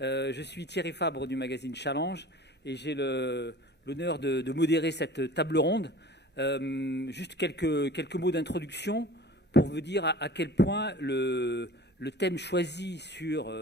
Je suis Thierry Fabre du magazine Challenge et j'ai l'honneur de modérer cette table ronde. Juste quelques mots d'introduction pour vous dire à quel point le thème choisi sur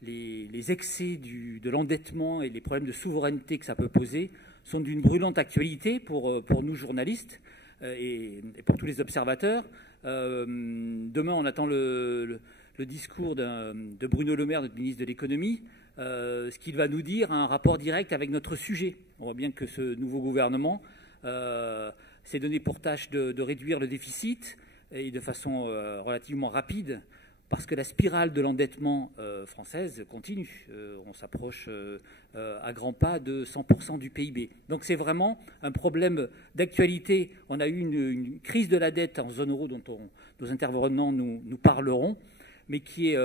les excès de l'endettement et les problèmes de souveraineté que ça peut poser sont d'une brûlante actualité pour nous journalistes et pour tous les observateurs. Demain, on attend le discours de Bruno Le Maire, notre ministre de l'économie. Ce qu'il va nous dire a un rapport direct avec notre sujet. On voit bien que ce nouveau gouvernement s'est donné pour tâche de réduire le déficit et de façon relativement rapide, parce que la spirale de l'endettement française continue. On s'approche à grands pas de 100% du PIB. Donc c'est vraiment un problème d'actualité. On a eu une crise de la dette en zone euro dont nos intervenants nous parleront, mais qui est,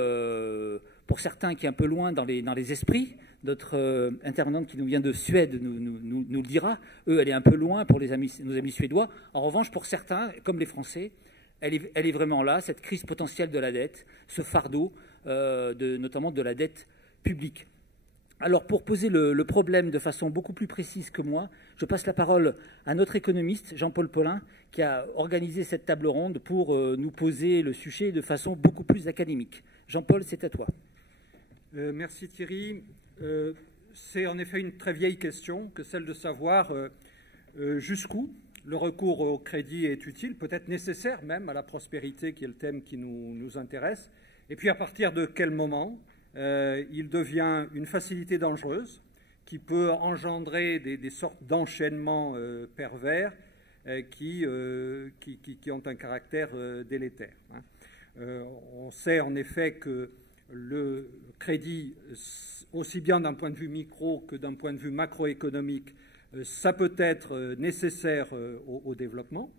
pour certains, qui est un peu loin dans les esprits. Notre intervenante qui nous vient de Suède nous le dira. Eux, elle est un peu loin pour nos amis suédois. En revanche, pour certains, comme les Français, elle est vraiment là, cette crise potentielle de la dette, ce fardeau, notamment de la dette publique. Alors, pour poser le problème de façon beaucoup plus précise que moi, je passe la parole à notre économiste, Jean-Paul Paulin, qui a organisé cette table ronde pour nous poser le sujet de façon beaucoup plus académique. Jean-Paul, c'est à toi. Merci Thierry. C'est en effet une très vieille question que celle de savoir jusqu'où le recours au crédit est utile, peut-être nécessaire même à la prospérité, qui est le thème qui nous intéresse. Et puis à partir de quel moment il devient une facilité dangereuse qui peut engendrer des sortes d'enchaînements pervers qui ont un caractère délétère. On sait en effet que le crédit, aussi bien d'un point de vue micro que d'un point de vue macroéconomique, ça peut être nécessaire au développement.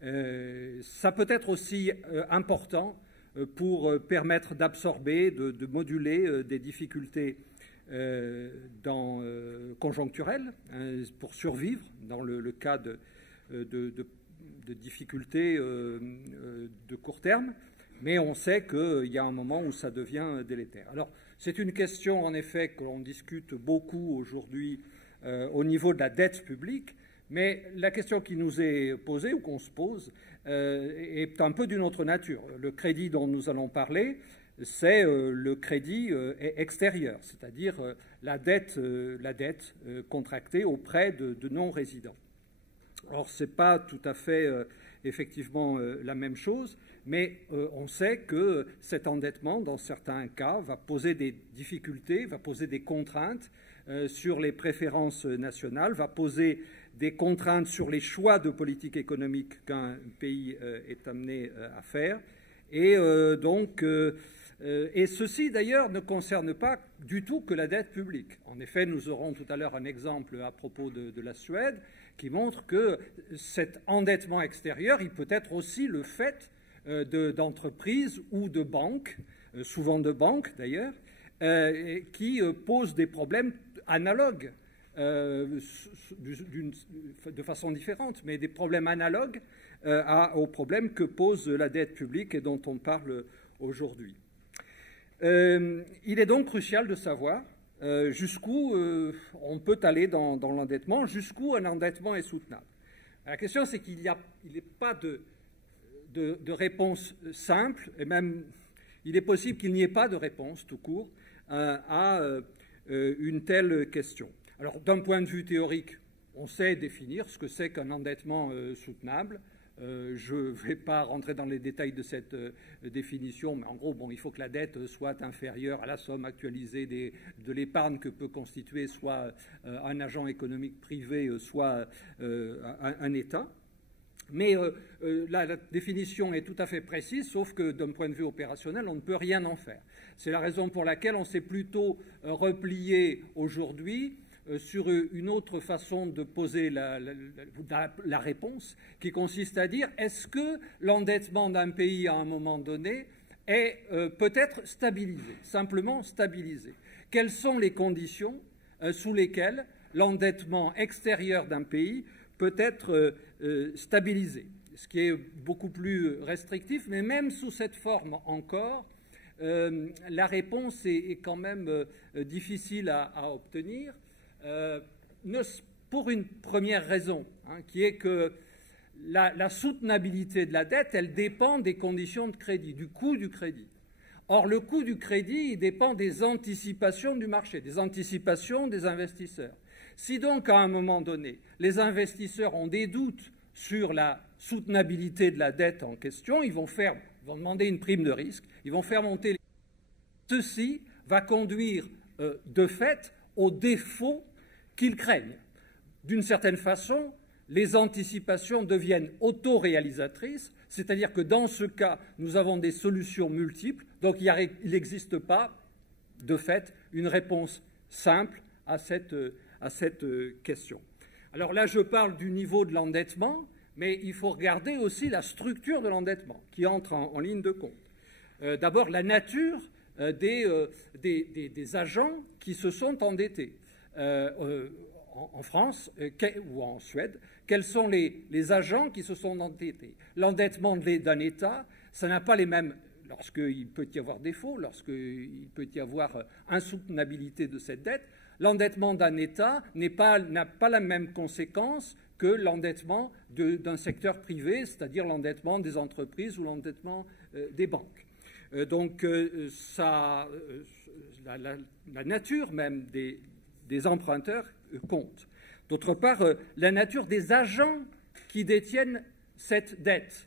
Ça peut être aussi important pour permettre d'absorber, de moduler des difficultés conjoncturelles pour survivre dans le cas de difficultés de court terme. Mais on sait qu'il y a un moment où ça devient délétère. Alors, c'est une question, en effet, que l'on discute beaucoup aujourd'hui au niveau de la dette publique, mais la question qui nous est posée, ou qu'on se pose, est un peu d'une autre nature. Le crédit dont nous allons parler, c'est le crédit extérieur, c'est-à-dire la dette contractée auprès de non-résidents. Or, ce n'est pas tout à fait effectivement la même chose, mais on sait que cet endettement, dans certains cas, va poser des difficultés, va poser des contraintes sur les préférences nationales, va poser des contraintes sur les choix de politique économique qu'un pays est amené à faire. Et et ceci, d'ailleurs, ne concerne pas du tout que la dette publique. En effet, nous aurons tout à l'heure un exemple à propos de la Suède qui montre que cet endettement extérieur, il peut être aussi le fait d'entreprises ou de banques, souvent de banques d'ailleurs, qui posent des problèmes analogues, de façon différente, mais des problèmes analogues aux problèmes que pose la dette publique et dont on parle aujourd'hui. Il est donc crucial de savoir jusqu'où on peut aller dans l'endettement, jusqu'où un endettement est soutenable. La question, c'est qu'il n'est pas de réponse simple, et même il est possible qu'il n'y ait pas de réponse tout court à une telle question. Alors, d'un point de vue théorique, on sait définir ce que c'est qu'un endettement soutenable. Je ne vais pas rentrer dans les détails de cette définition, mais en gros, il faut que la dette soit inférieure à la somme actualisée de l'épargne que peut constituer soit un agent économique privé, soit un État. Mais la définition est tout à fait précise, sauf que d'un point de vue opérationnel, on ne peut rien en faire. C'est la raison pour laquelle on s'est plutôt replié aujourd'hui sur une autre façon de poser la réponse, qui consiste à dire est-ce que l'endettement d'un pays à un moment donné est peut-être stabilisé, simplement stabilisé? Quelles sont les conditions sous lesquelles l'endettement extérieur d'un pays peut être stabilisé? Ce qui est beaucoup plus restrictif, mais même sous cette forme encore, la réponse est quand même difficile à obtenir, pour une première raison, hein, qui est que la soutenabilité de la dette, elle dépend des conditions de crédit, du coût du crédit. Or, le coût du crédit, il dépend des anticipations du marché, des anticipations des investisseurs. Si donc, à un moment donné, les investisseurs ont des doutes sur la soutenabilité de la dette en question, ils vont demander une prime de risque, ils vont faire monter les... Ceci va conduire de fait au défaut qu'ils craignent. D'une certaine façon, les anticipations deviennent autoréalisatrices, c'est-à-dire que dans ce cas, nous avons des solutions multiples, donc il n'existe pas, de fait, une réponse simple à cette question. Alors là, je parle du niveau de l'endettement, mais il faut regarder aussi la structure de l'endettement qui entre en ligne de compte. D'abord, la nature des agents qui se sont endettés. En France ou en Suède, quels sont les agents qui se sont endettés? L'endettement d'un État, ça n'a pas les mêmes... Lorsqu'il peut y avoir défaut, lorsqu'il peut y avoir insoutenabilité de cette dette, l'endettement d'un État n'a pas la même conséquence que l'endettement d'un secteur privé, c'est-à-dire l'endettement des entreprises ou l'endettement des banques. Donc, la nature même des emprunteurs compte. D'autre part, la nature des agents qui détiennent cette dette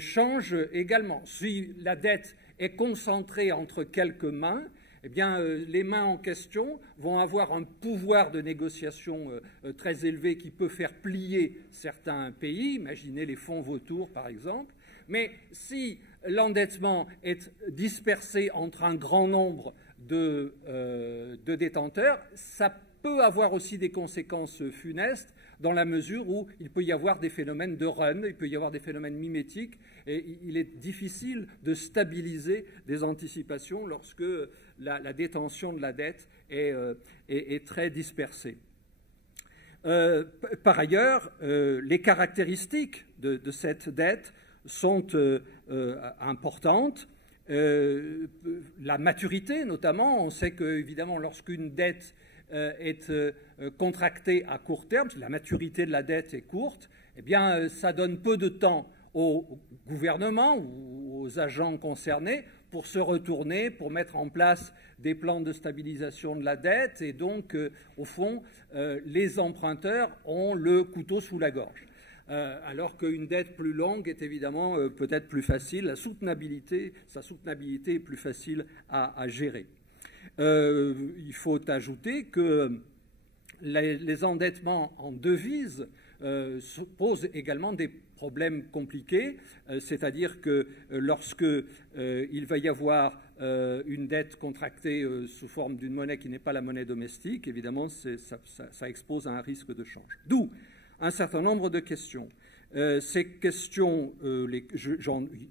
change également. Si la dette est concentrée entre quelques mains, eh bien, les mains en question vont avoir un pouvoir de négociation très élevé qui peut faire plier certains pays, imaginez les fonds vautours par exemple, mais si l'endettement est dispersé entre un grand nombre de détenteurs, ça peut avoir aussi des conséquences funestes dans la mesure où il peut y avoir des phénomènes de run, il peut y avoir des phénomènes mimétiques, et il est difficile de stabiliser des anticipations lorsque la détention de la dette est très dispersée. Par ailleurs, les caractéristiques de cette dette sont importantes. La maturité, notamment, on sait qu'évidemment, lorsqu'une dette est contractée à court terme, si la maturité de la dette est courte, eh bien, ça donne peu de temps au gouvernement ou aux agents concernés pour se retourner, pour mettre en place des plans de stabilisation de la dette, et donc, au fond, les emprunteurs ont le couteau sous la gorge. Alors qu'une dette plus longue est évidemment peut-être plus facile, sa soutenabilité est plus facile à gérer. Il faut ajouter que les endettements en devises posent également des problèmes compliqués, c'est-à-dire que lorsque il va y avoir une dette contractée sous forme d'une monnaie qui n'est pas la monnaie domestique, évidemment, ça expose à un risque de change. D'où un certain nombre de questions. Ces questions, il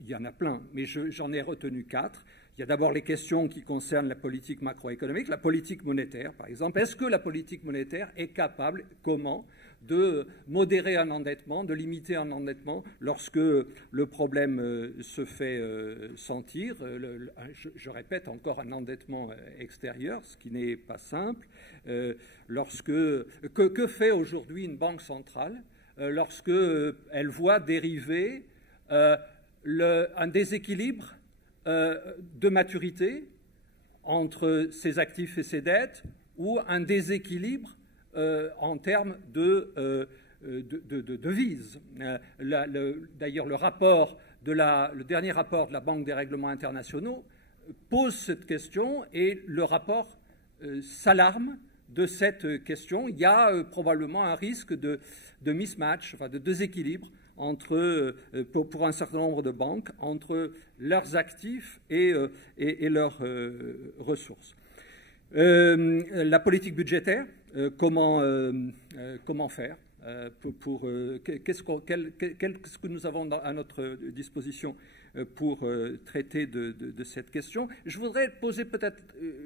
y en a plein, mais j'en ai retenu 4. Il y a d'abord les questions qui concernent la politique macroéconomique, la politique monétaire, par exemple. Est-ce que la politique monétaire est capable, comment, de modérer un endettement, de limiter un endettement lorsque le problème se fait sentir? Je répète encore, un endettement extérieur, ce qui n'est pas simple. Que fait aujourd'hui une banque centrale lorsque elle voit dériver un déséquilibre de maturité entre ses actifs et ses dettes, ou un déséquilibre en termes de devises. D'ailleurs, le dernier rapport de la Banque des règlements internationaux pose cette question, et le rapport s'alarme de cette question. Il y a probablement un risque de mismatch, enfin de déséquilibre pour un certain nombre de banques entre leurs actifs et leurs ressources. La politique budgétaire, comment faire qu'est-ce que nous avons à notre disposition pour traiter de cette question? Je voudrais poser peut-être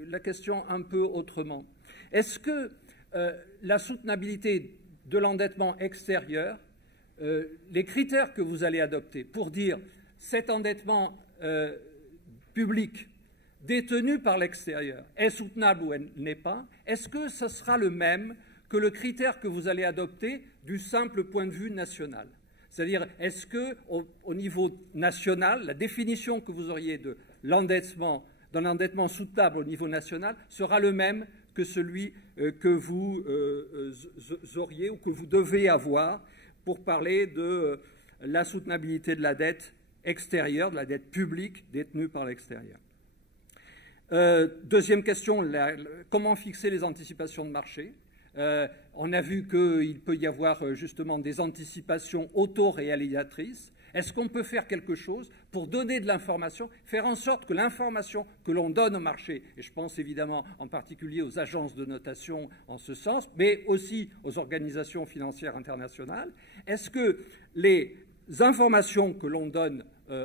la question un peu autrement. Est-ce que la soutenabilité de l'endettement extérieur, les critères que vous allez adopter pour dire cet endettement public détenue par l'extérieur est soutenable ou elle n'est pas, est-ce que ce sera le même que le critère que vous allez adopter du simple point de vue national? C'est-à-dire, est-ce que au niveau national, la définition que vous auriez de l'endettement, d'un endettement soutenable au niveau national, sera le même que celui que vous auriez ou que vous devez avoir pour parler de la soutenabilité de la dette extérieure, de la dette publique détenue par l'extérieur? Deuxième question, comment fixer les anticipations de marché? On a vu qu'il peut y avoir justement des anticipations autoréalisatrices. Est-ce qu'on peut faire quelque chose pour donner de l'information, faire en sorte que l'information que l'on donne au marché, et je pense évidemment en particulier aux agences de notation en ce sens, mais aussi aux organisations financières internationales, est-ce que les informations que l'on donne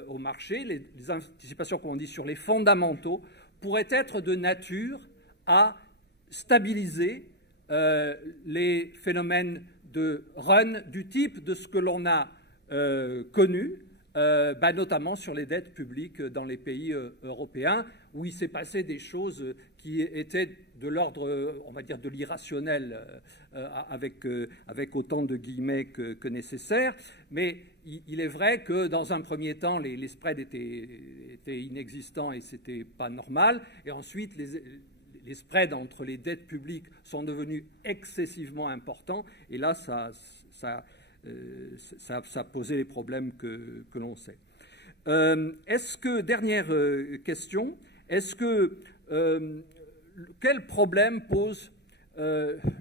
au marché, les anticipations, comme on dit, sur les fondamentaux, pourraient être de nature à stabiliser les phénomènes de run du type de ce que l'on a connu, notamment sur les dettes publiques dans les pays européens, où il s'est passé des choses qui étaient de l'ordre, on va dire, de l'irrationnel, avec autant de guillemets que nécessaire. Mais il est vrai que dans un premier temps, les spreads étaient inexistants et ce n'était pas normal. Et ensuite, les spreads entre les dettes publiques sont devenus excessivement importants. Et là, ça a posé les problèmes que l'on sait. Dernière question, quel problème pose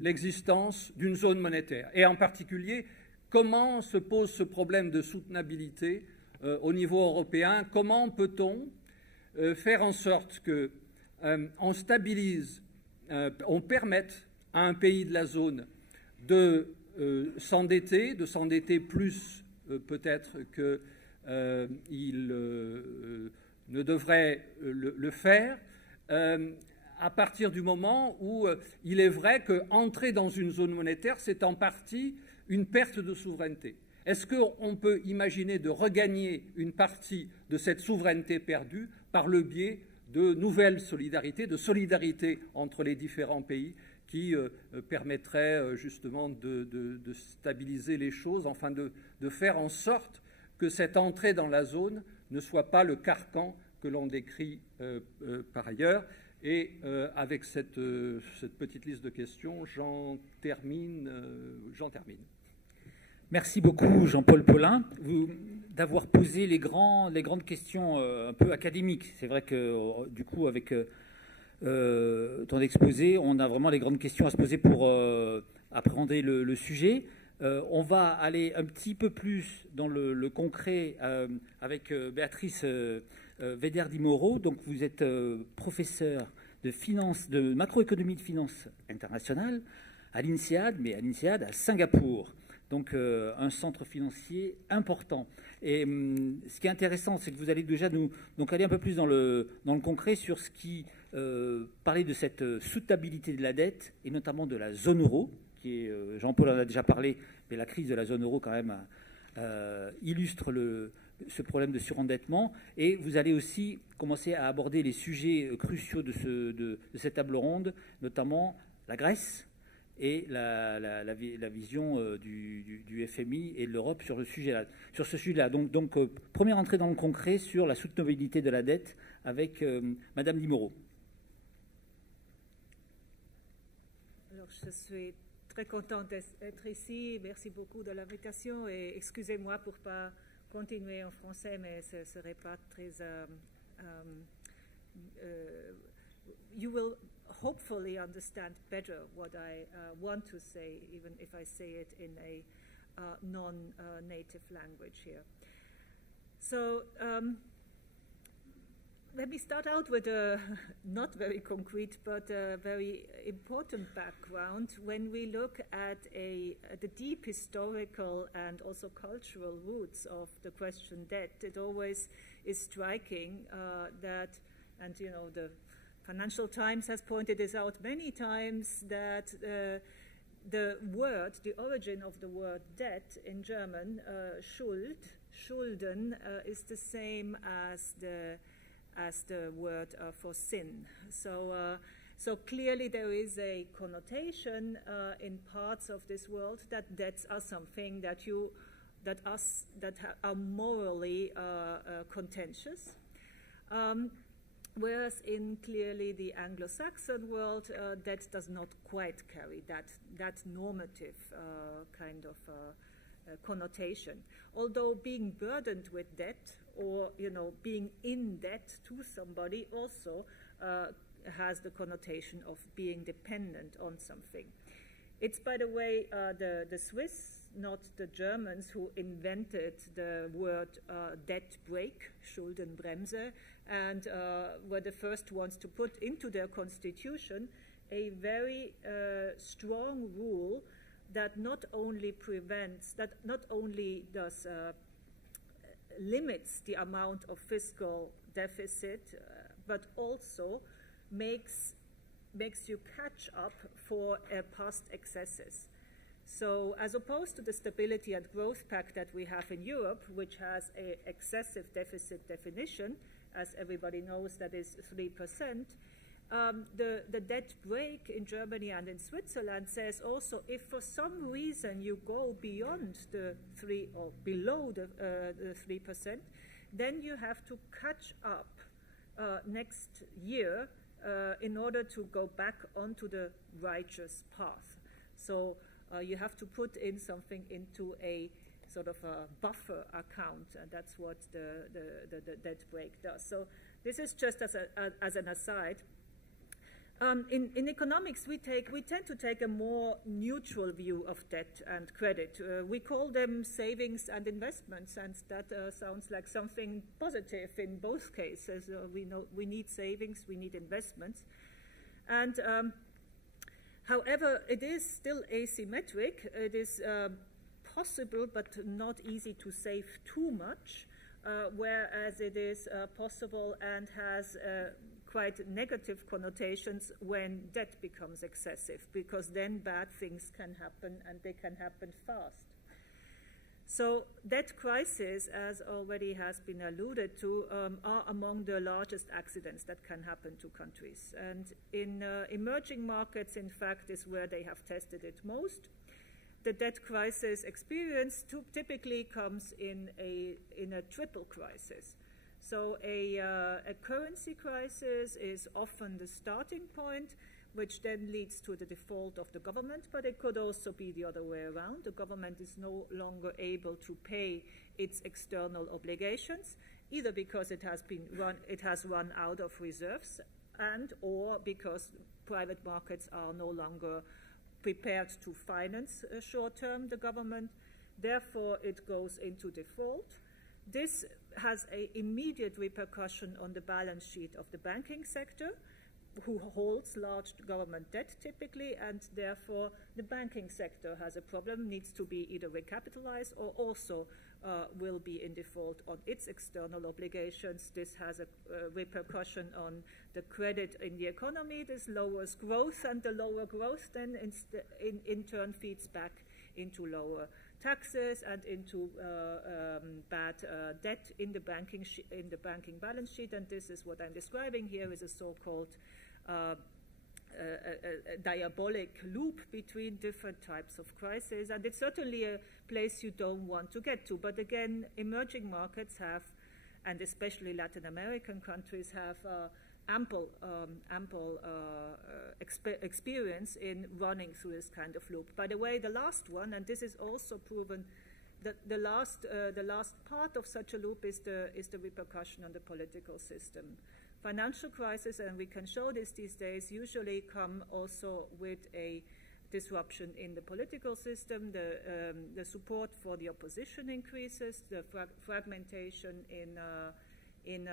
l'existence d'une zone monétaire? Et en particulier, comment se pose ce problème de soutenabilité au niveau européen? Comment peut-on faire en sorte qu'on stabilise, on permette à un pays de la zone de s'endetter plus peut-être qu'il ne devrait le faire, à partir du moment où il est vrai qu'entrer dans une zone monétaire, c'est en partie une perte de souveraineté. Est-ce qu'on peut imaginer de regagner une partie de cette souveraineté perdue par le biais de nouvelles solidarités, de solidarité entre les différents pays qui permettrait justement de stabiliser les choses, enfin de faire en sorte que cette entrée dans la zone ne soit pas le carcan que l'on décrit par ailleurs. Et avec cette petite liste de questions, j'en termine. Merci beaucoup, Jean-Paul Paulin, d'avoir posé les grandes questions un peu académiques. C'est vrai que, du coup, avec ton exposé, on a vraiment les grandes questions à se poser pour appréhender le sujet. On va aller un petit peu plus dans le concret avec Béatrice Veder-Di-Moro. Donc, vous êtes professeur de macroéconomie de finances internationales à l'INSEAD, mais à l'INSEAD à Singapour. Donc, un centre financier important. Et ce qui est intéressant, c'est que vous allez déjà nous aller un peu plus dans le concret sur ce qui parlait de cette soutenabilité de la dette, et notamment de la zone euro, qui est, Jean-Paul en a déjà parlé, mais la crise de la zone euro, quand même, illustre ce problème de surendettement. Et vous allez aussi commencer à aborder les sujets cruciaux de cette table ronde, notamment la Grèce, et la vision du FMI et de l'Europe sur ce sujet-là. Donc, première entrée dans le concret sur la soutenabilité de la dette avec Madame Di-Moro. Alors, je suis très contente d'être ici. Merci beaucoup de l'invitation et excusez-moi pour ne pas continuer en français, mais ce ne serait pas très... you will hopefully understand better what I want to say, even if I say it in a non-native language here. So let me start out with a not very concrete but a very important background. When we look at the deep historical and also cultural roots of the question debt, it always is striking that, and you know, the Financial Times has pointed this out many times, that the origin of the word debt in German, Schulden, is the same as the as the word for sin. So, so clearly there is a connotation in parts of this world that debts are something that are morally contentious. Whereas in clearly the Anglo-Saxon world, debt does not quite carry that normative kind of connotation. Although being burdened with debt, or being in debt to somebody, also has the connotation of being dependent on something. It's, by the way, the Swiss, not the Germans, who invented the word debt break, Schuldenbremse, and were the first ones to put into their constitution a very strong rule that not only does limits the amount of fiscal deficit, but also makes you catch up for past excesses. So as opposed to the Stability and Growth Pact that we have in Europe, which has an excessive deficit definition, as everybody knows, that is 3%, the debt break in Germany and in Switzerland says also, if for some reason you go beyond the 3 or below the 3%, then you have to catch up next year in order to go back onto the righteous path. So you have to put in something into a sort of a buffer account, and that's what the debt break does. So this is just as an aside. In economics, we tend to take a more neutral view of debt and credit. We call them savings and investments, and that sounds like something positive in both cases. We know we need savings, we need investments, and however, it is still asymmetric. It is possible, but not easy to save too much, whereas it is possible and has quite negative connotations when debt becomes excessive, because then bad things can happen, and they can happen fast. So debt crises, as already has been alluded to, are among the largest accidents that can happen to countries. And in emerging markets, in fact, is where they have tested it most. The debt crisis experience typically comes in a triple crisis. So a currency crisis is often the starting point, which then leads to the default of the government, but it could also be the other way around. The government is no longer able to pay its external obligations, either because it has run out of reserves, or because private markets are no longer prepared to finance short-term the government. Therefore, it goes into default. This has an immediate repercussion on the balance sheet of the banking sector, who holds large government debt typically, and therefore the banking sector has a problem, needs to be either recapitalized or also will be in default on its external obligations. This has a repercussion on the credit in the economy. This lowers growth, and the lower growth then in turn feeds back into lower taxes and into bad debt in the banking balance sheet. And this is what I'm describing here, is a so-called a diabolic loop between different types of crises, and it's certainly a place you don't want to get to. But again, emerging markets have, and especially Latin American countries, have ample experience in running through this kind of loop. By the way, the last one, and this is also proven, that the last part of such a loop is the repercussion on the political system. Financial crisis, and we can show this these days, usually come also with a disruption in the political system. The support for the opposition increases, the fragmentation in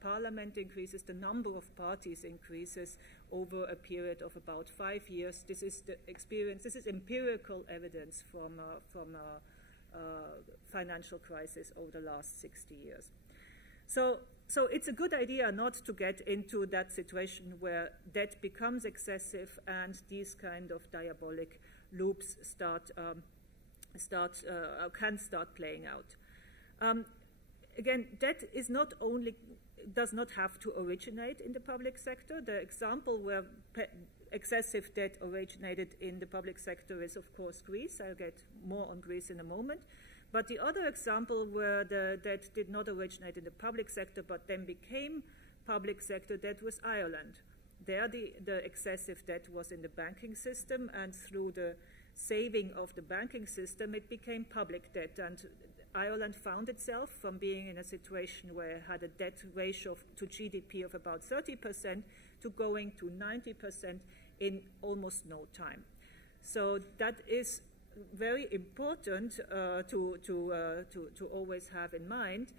parliament increases, the number of parties increases over a period of about 5 years. This is the experience. This is empirical evidence from financial crisis over the last 60 years. So it's a good idea not to get into that situation where debt becomes excessive and these kind of diabolic loops can start playing out. Again, debt is not only does not have to originate in the public sector. The example where excessive debt originated in the public sector is, of course, Greece. I'll get more on Greece in a moment. But the other example where the debt did not originate in the public sector but then became public sector debt was Ireland. There the excessive debt was in the banking system, and through the saving of the banking system it became public debt. And Ireland found itself from being in a situation where it had a debt ratio to GDP of about 30% to going to 90% in almost no time. So that is very important to always have in mind.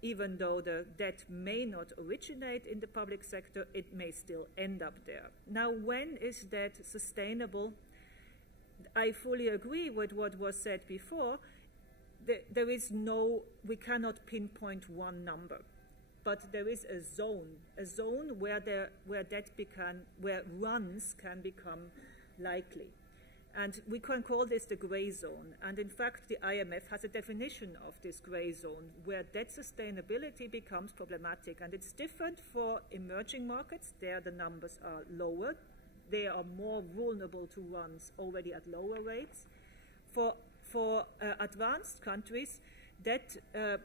Even though the debt may not originate in the public sector, it may still end up there. Now, when is debt sustainable? I fully agree with what was said before. There is we cannot pinpoint one number, but there is a zone where where runs can become likely. And we can call this the gray zone. And in fact, the IMF has a definition of this gray zone where debt sustainability becomes problematic. And it's different for emerging markets. There the numbers are lower. They are more vulnerable to runs already at lower rates. For advanced countries, the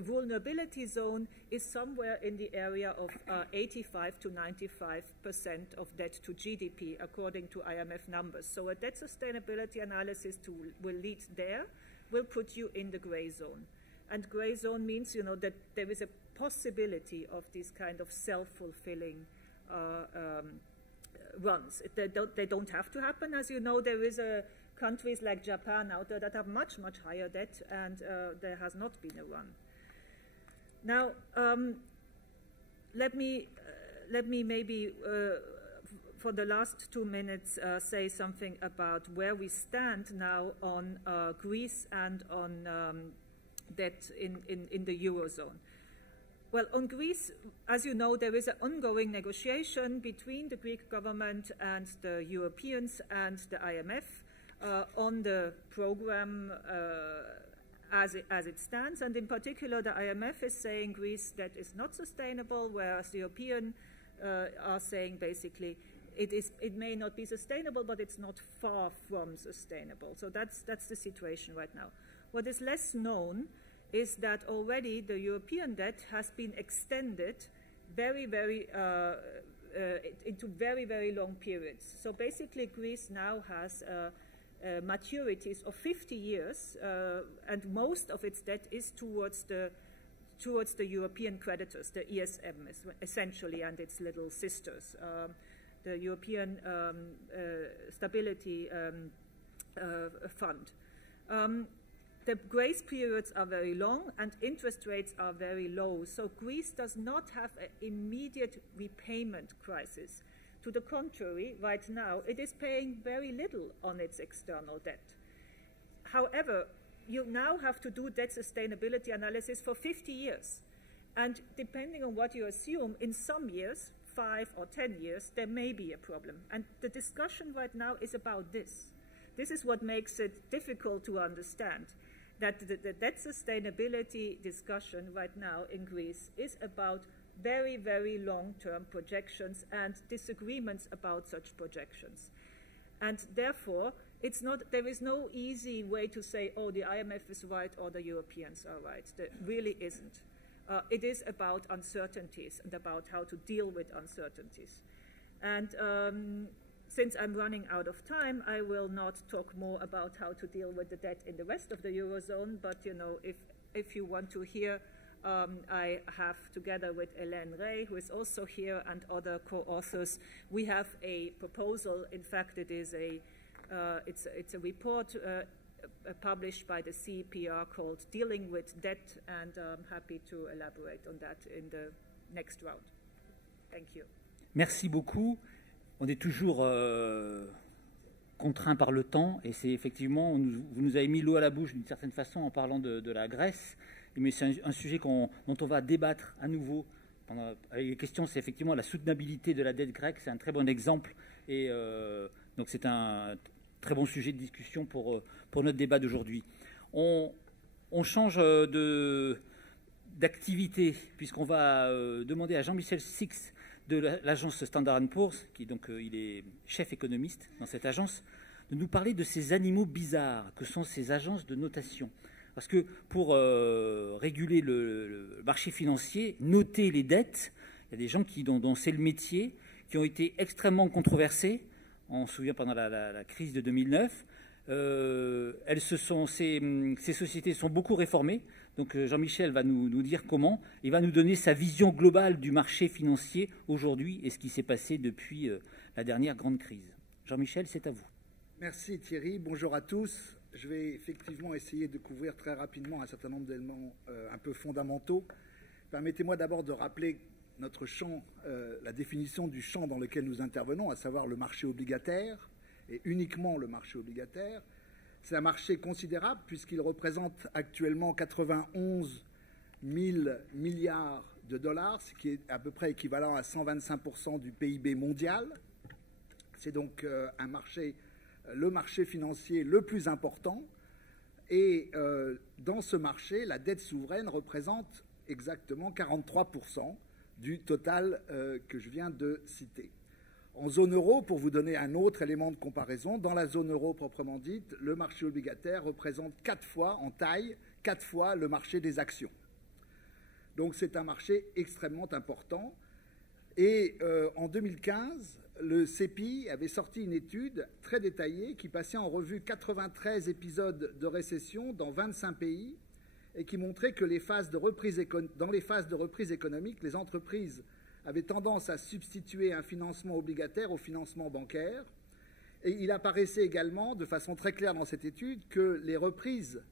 vulnerability zone is somewhere in the area of 85 to 95% of debt to GDP, according to IMF numbers. So a debt sustainability analysis tool will lead there, will put you in the gray zone. And gray zone means, that there is a possibility of these kind of self-fulfilling runs. They don't have to happen. As you know, there is countries like Japan out there that have much, much higher debt, and there has not been a run. Now, let me maybe, for the last 2 minutes, say something about where we stand now on Greece and on debt in the Eurozone. Well, on Greece, as you know, there is an ongoing negotiation between the Greek government and the Europeans and the IMF on the program as it stands, and in particular the IMF is saying Greece debt is not sustainable, whereas the European are saying basically it may not be sustainable, but it's not far from sustainable. So that's the situation right now. What is less known is that already the European debt has been extended into very, very long periods. So basically Greece now has maturities of 50 years, and most of its debt is towards the European creditors, the ESM essentially, and its little sisters, the European Stability Fund. The grace periods are very long and interest rates are very low, so Greece does not have an immediate repayment crisis. To the contrary, right now, it is paying very little on its external debt. However, you now have to do debt sustainability analysis for 50 years. And depending on what you assume, in some years, 5 or 10 years, there may be a problem. And the discussion right now is about this. This is what makes it difficult to understand, that the debt sustainability discussion right now in Greece is about very, very long-term projections and disagreements about such projections. And therefore, there is no easy way to say, oh, the IMF is right or the Europeans are right. There really isn't. It is about uncertainties and about how to deal with uncertainties. And since I'm running out of time, I will not talk more about how to deal with the debt in the rest of the Eurozone, but if you want to hear, I have, together with Hélène Rey, who is also here, and other co-authors, we have a proposal. In fact, it is it's a report published by the CEPR called Dealing with Debt, and I'm happy to elaborate on that in the next round. Thank you. Merci beaucoup. On est toujours contraint par le temps, et c'est effectivement, vous nous avez mis l'eau à la bouche d'une certaine façon en parlant de la Grèce, mais c'est un sujet dont on va débattre à nouveau. Avec les questions, c'est effectivement la soutenabilité de la dette grecque, c'est un très bon exemple, et donc c'est un très bon sujet de discussion pour notre débat d'aujourd'hui. On On change d'activité, puisqu'on va demander à Jean-Michel Six de l'agence Standard & Poor's, qui donc il est chef économiste dans cette agence, de nous parler de ces animaux bizarres que sont ces agences de notation. Parce que pour réguler le marché financier, noter les dettes, il y a des gens dont c'est le métier, qui ont été extrêmement controversés. On se souvient pendant la crise de 2009. Ces sociétés sont beaucoup réformées. Donc Jean-Michel va nous dire comment. Il va nous donner sa vision globale du marché financier aujourd'hui et ce qui s'est passé depuis la dernière grande crise. Jean-Michel, c'est à vous. Merci Thierry. Bonjour à tous. Je vais effectivement essayer de couvrir très rapidement un certain nombre d'éléments un peu fondamentaux. Permettez-moi d'abord de rappeler notre champ, la définition du champ dans lequel nous intervenons, à savoir le marché obligataire, et uniquement le marché obligataire. C'est un marché considérable puisqu'il représente actuellement 91 000 milliards de dollars, ce qui est à peu près équivalent à 125% du PIB mondial. C'est donc le marché financier le plus important. Et dans ce marché, la dette souveraine représente exactement 43% du total que je viens de citer. En zone euro, pour vous donner un autre élément de comparaison, dans la zone euro proprement dite, le marché obligataire représente 4 fois en taille, 4 fois le marché des actions. Donc c'est un marché extrêmement important. Et en 2015, le CEPI avait sorti une étude très détaillée qui passait en revue 93 épisodes de récession dans 25 pays et qui montrait que dans les phases de reprise économique, les entreprises avaient tendance à substituer un financement obligataire au financement bancaire. Et il apparaissait également, de façon très claire dans cette étude, que les reprises,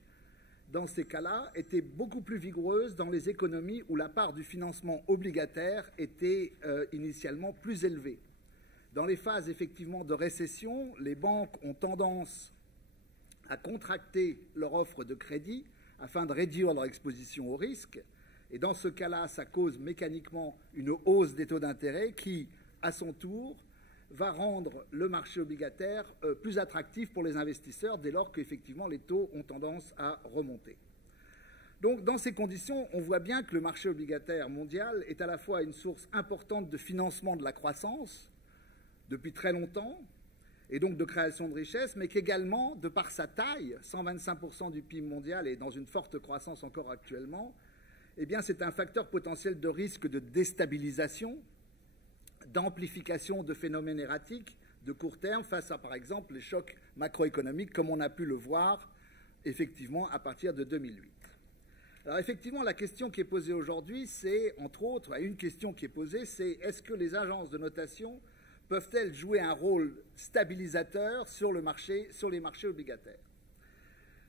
dans ces cas-là, étaient beaucoup plus vigoureuses dans les économies où la part du financement obligataire était initialement plus élevée. Dans les phases effectivement de récession, les banques ont tendance à contracter leur offre de crédit afin de réduire leur exposition au risque. Et dans ce cas-là, ça cause mécaniquement une hausse des taux d'intérêt qui, à son tour, va rendre le marché obligataire plus attractif pour les investisseurs dès lors qu'effectivement les taux ont tendance à remonter. Donc dans ces conditions, on voit bien que le marché obligataire mondial est à la fois une source importante de financement de la croissance depuis très longtemps, et donc de création de richesses, mais qu'également, de par sa taille, 125% du PIB mondial et dans une forte croissance encore actuellement, eh bien c'est un facteur potentiel de risque de déstabilisation, d'amplification de phénomènes erratiques de court terme face à, par exemple, les chocs macroéconomiques, comme on a pu le voir, effectivement, à partir de 2008. Alors, effectivement, la question qui est posée aujourd'hui, c'est, entre autres, une question qui est posée, c'est est-ce que les agences de notation peuvent-elles jouer un rôle stabilisateur sur les marchés obligataires?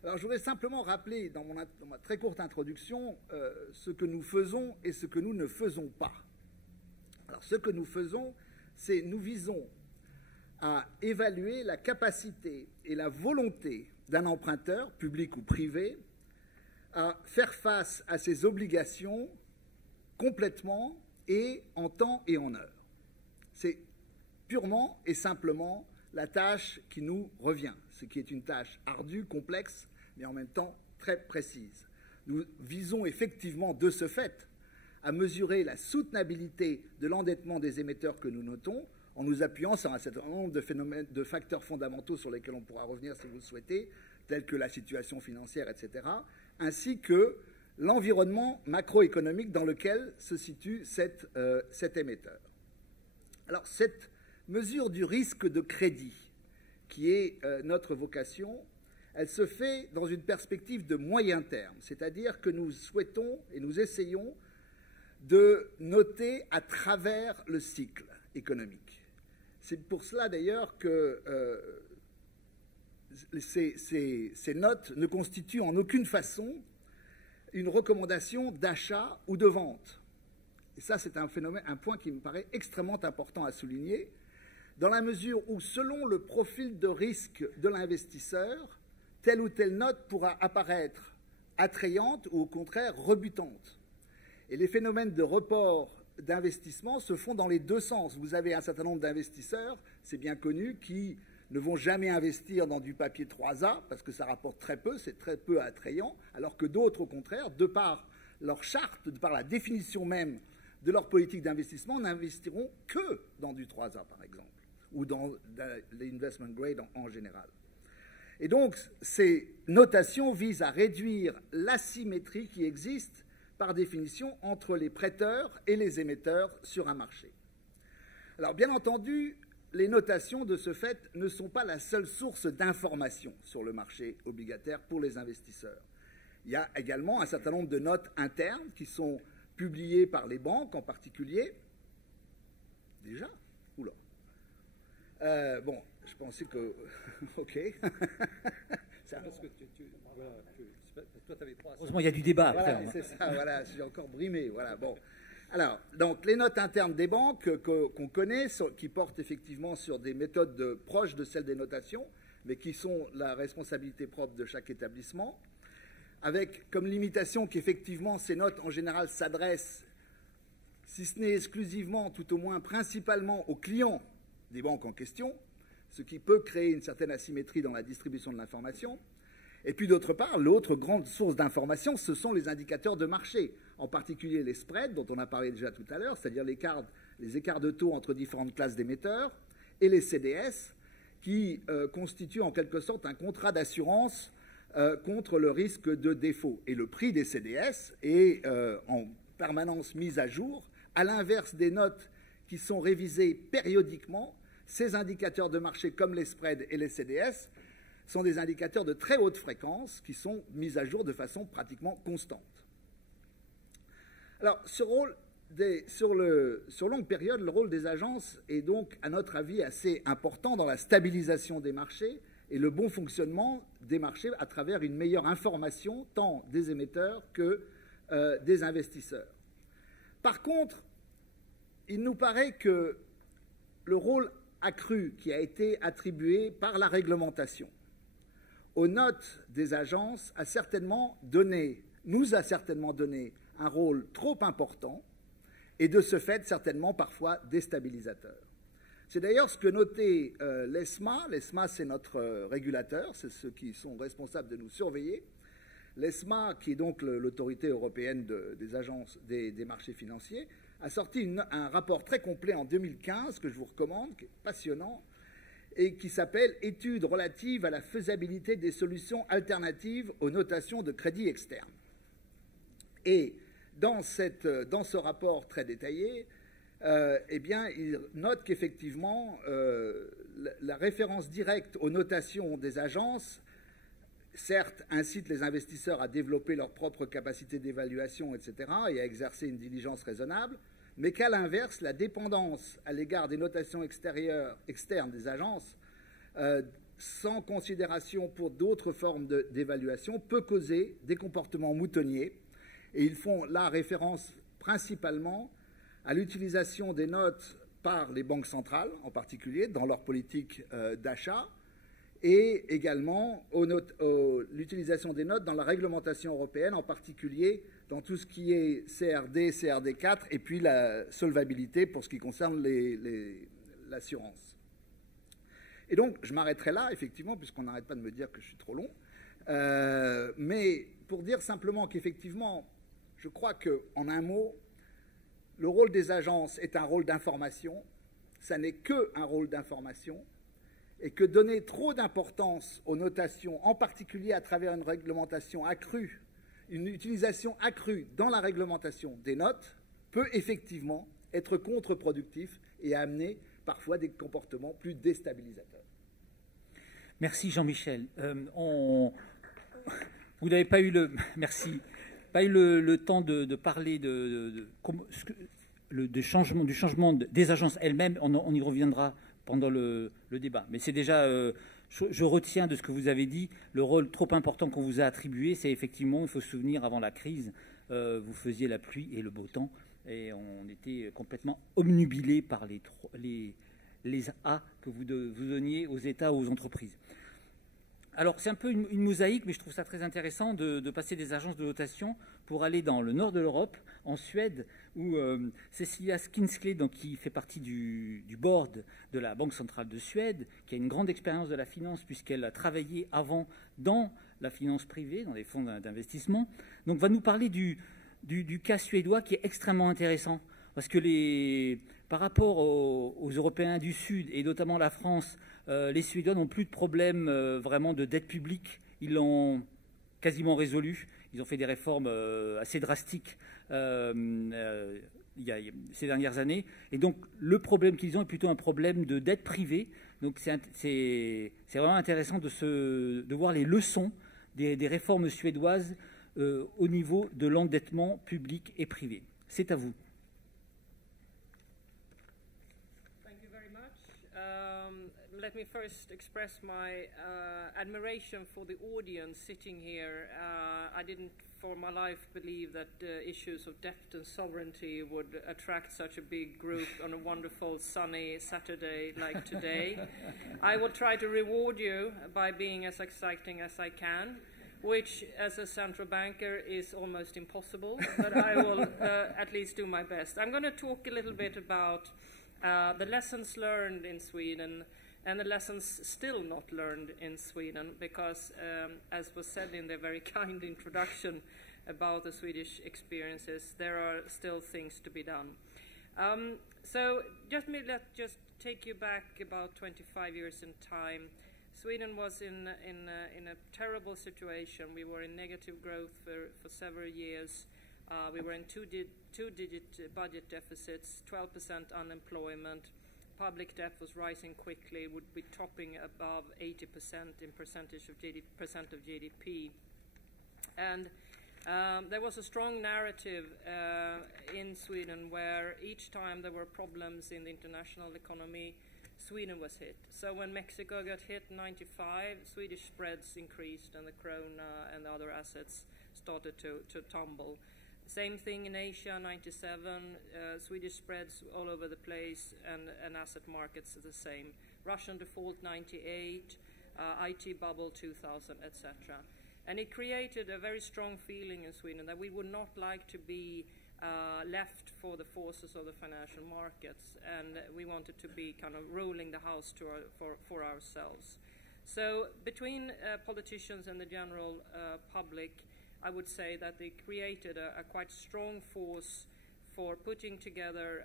Alors, je voudrais simplement rappeler, dans ma très courte introduction, ce que nous faisons et ce que nous ne faisons pas. Alors, ce que nous faisons, c'est nous visons à évaluer la capacité et la volonté d'un emprunteur, public ou privé, à faire face à ses obligations complètement et en temps et en heure. C'est purement et simplement la tâche qui nous revient, ce qui est une tâche ardue, complexe, mais en même temps très précise. Nous visons effectivement de ce fait à mesurer la soutenabilité de l'endettement des émetteurs que nous notons en nous appuyant sur un certain nombre de facteurs fondamentaux sur lesquels on pourra revenir si vous le souhaitez, tels que la situation financière, etc., ainsi que l'environnement macroéconomique dans lequel se situe cet émetteur. Alors, cette mesure du risque de crédit, qui est notre vocation, elle se fait dans une perspective de moyen terme, c'est-à-dire que nous souhaitons et nous essayons de noter à travers le cycle économique. C'est pour cela d'ailleurs que ces notes ne constituent en aucune façon une recommandation d'achat ou de vente. Et ça, c'est un point qui me paraît extrêmement important à souligner, dans la mesure où, selon le profil de risque de l'investisseur, telle ou telle note pourra apparaître attrayante ou au contraire rebutante. Et les phénomènes de report d'investissement se font dans les deux sens. Vous avez un certain nombre d'investisseurs, c'est bien connu, qui ne vont jamais investir dans du papier 3A parce que ça rapporte très peu, c'est très peu attrayant, alors que d'autres, au contraire, de par leur charte, de par la définition même de leur politique d'investissement, n'investiront que dans du 3A, par exemple, ou dans l'investment grade en général. Et donc, ces notations visent à réduire l'asymétrie qui existe, par définition, entre les prêteurs et les émetteurs sur un marché. Alors, bien entendu, les notations, de ce fait, ne sont pas la seule source d'information sur le marché obligataire pour les investisseurs. Il y a également un certain nombre de notes internes qui sont publiées par les banques en particulier. Déjà? Oula. Bon, je pensais que... OK. Parce que toi, tu avais 3. Heureusement, il y a du débat Voilà, après. c'est ça, voilà, j'ai encore brimé. Voilà, bon. Alors, donc, les notes internes des banques qu'on connaît, qui portent effectivement sur des méthodes proches de celles des notations, mais qui sont la responsabilité propre de chaque établissement, avec comme limitation qu'effectivement ces notes en général s'adressent, si ce n'est exclusivement, tout au moins principalement aux clients des banques en question, ce qui peut créer une certaine asymétrie dans la distribution de l'information. Et puis d'autre part, l'autre grande source d'information, ce sont les indicateurs de marché, en particulier les spreads, dont on a parlé déjà tout à l'heure, c'est-à-dire les écarts de taux entre différentes classes d'émetteurs, et les CDS, qui constituent en quelque sorte un contrat d'assurance contre le risque de défaut. Et le prix des CDS est en permanence mis à jour, à l'inverse des notes qui sont révisées périodiquement. Ces indicateurs de marché, comme les spreads et les CDS, sont des indicateurs de très haute fréquence qui sont mis à jour de façon pratiquement constante. Alors, sur longue période, le rôle des agences est donc, à notre avis, assez important dans la stabilisation des marchés et le bon fonctionnement des marchés à travers une meilleure information tant des émetteurs que des investisseurs. Par contre, il nous paraît que le rôle accru qui a été attribué par la réglementation aux notes des agences nous a certainement donné un rôle trop important et de ce fait certainement parfois déstabilisateur. C'est d'ailleurs ce que notait l'ESMA. L'ESMA, c'est notre régulateur, c'est ceux qui sont responsables de nous surveiller. L'ESMA, qui est donc l'autorité européenne des agences des marchés financiers, a sorti un rapport très complet en 2015 que je vous recommande, qui est passionnant, et qui s'appelle « Études relatives à la faisabilité des solutions alternatives aux notations de crédit externe ». Et dans ce rapport très détaillé, eh bien, il note qu'effectivement, la référence directe aux notations des agences, certes, incite les investisseurs à développer leur propre capacité d'évaluation, etc., et à exercer une diligence raisonnable, mais qu'à l'inverse, la dépendance à l'égard des notations externes des agences, sans considération pour d'autres formes d'évaluation, peut causer des comportements moutonniers. Et ils font là référence principalement à l'utilisation des notes par les banques centrales, en particulier, dans leur politique d'achat, et également l'utilisation des notes dans la réglementation européenne, en particulier dans tout ce qui est CRD, CRD4, et puis la solvabilité pour ce qui concerne l'assurance. Et donc, je m'arrêterai là, effectivement, puisqu'on n'arrête pas de me dire que je suis trop long, mais pour dire simplement qu'effectivement, je crois qu'en un mot, le rôle des agences est un rôle d'information, ça n'est qu'un rôle d'information, et que donner trop d'importance aux notations, en particulier à travers une réglementation accrue, une utilisation accrue dans la réglementation des notes, peut effectivement être contre-productif et amener parfois des comportements plus déstabilisateurs. Merci Jean-Michel. Vous n'avez pas eu le temps de parler du changement des agences elles-mêmes. On y reviendra pendant le débat. Mais c'est déjà, je retiens de ce que vous avez dit, le rôle trop important qu'on vous a attribué, c'est effectivement, il faut se souvenir, avant la crise, vous faisiez la pluie et le beau temps, et on était complètement obnubilés par les A que vous donniez aux États, aux entreprises. Alors, c'est un peu une mosaïque, mais je trouve ça très intéressant de passer des agences de notation pour aller dans le nord de l'Europe, en Suède, où Cecilia Skinsley, donc, qui fait partie du board de la Banque centrale de Suède, qui a une grande expérience de la finance, puisqu'elle a travaillé avant dans la finance privée, dans les fonds d'investissement, donc va nous parler du cas suédois qui est extrêmement intéressant, parce que par rapport aux Européens du Sud, et notamment la France, les Suédois n'ont plus de problème vraiment de dette publique. Ils l'ont quasiment résolu. Ils ont fait des réformes assez drastiques ces dernières années. Et donc, le problème qu'ils ont est plutôt un problème de dette privée. Donc, c'est vraiment intéressant de voir les leçons des réformes suédoises au niveau de l'endettement public et privé. C'est à vous. Let me first express my admiration for the audience sitting here. I didn't for my life believe that issues of debt and sovereignty would attract such a big group on a wonderful sunny Saturday like today. I will try to reward you by being as exciting as I can, which as a central banker is almost impossible, but I will at least do my best. I'm going to talk a little bit about the lessons learned in Sweden and the lessons still not learned in Sweden, because as was said in the very kind introduction about the Swedish experiences, there are still things to be done. So let's just take you back about 25 years in time. Sweden was in a terrible situation. We were in negative growth for several years. We were in two-digit budget deficits, 12% unemployment. Public debt was rising quickly, would be topping above 80% in percentage of GDP. And there was a strong narrative in Sweden where each time there were problems in the international economy, Sweden was hit. So when Mexico got hit in 95, Swedish spreads increased and the krona and the other assets started to tumble. Same thing in Asia, 97, Swedish spreads all over the place and asset markets are the same. Russian default, 98, IT bubble, 2000, etc. And it created a very strong feeling in Sweden that we would not like to be left for the forces of the financial markets, and we wanted to be kind of ruling the house for ourselves. So between politicians and the general public, I would say that they created a quite strong force for putting together,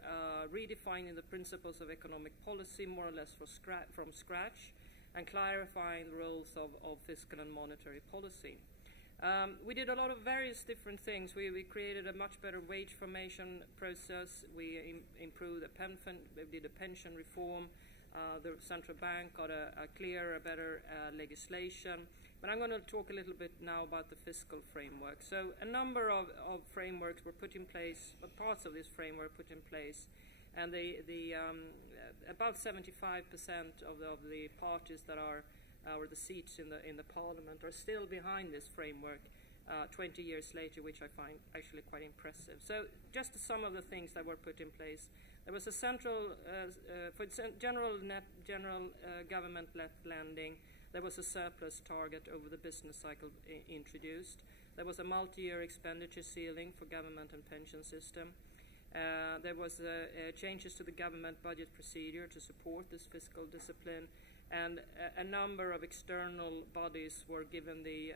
redefining the principles of economic policy more or less from scratch, and clarifying the roles of fiscal and monetary policy. We did a lot of various different things. We created a much better wage formation process. We improved we did a pension reform. The central bank got a clearer, better legislation. But I'm going to talk a little bit now about the fiscal framework. So a number of frameworks were put in place, parts of this framework put in place, and about 75% of the parties that are, or the seats in the parliament are still behind this framework 20 years later, which I find actually quite impressive. So just some of the things that were put in place. There was a central, for general government-led lending, there was a surplus target over the business cycle introduced. There was a multi-year expenditure ceiling for government and pension system. There was changes to the government budget procedure to support this fiscal discipline, and a number of external bodies were given the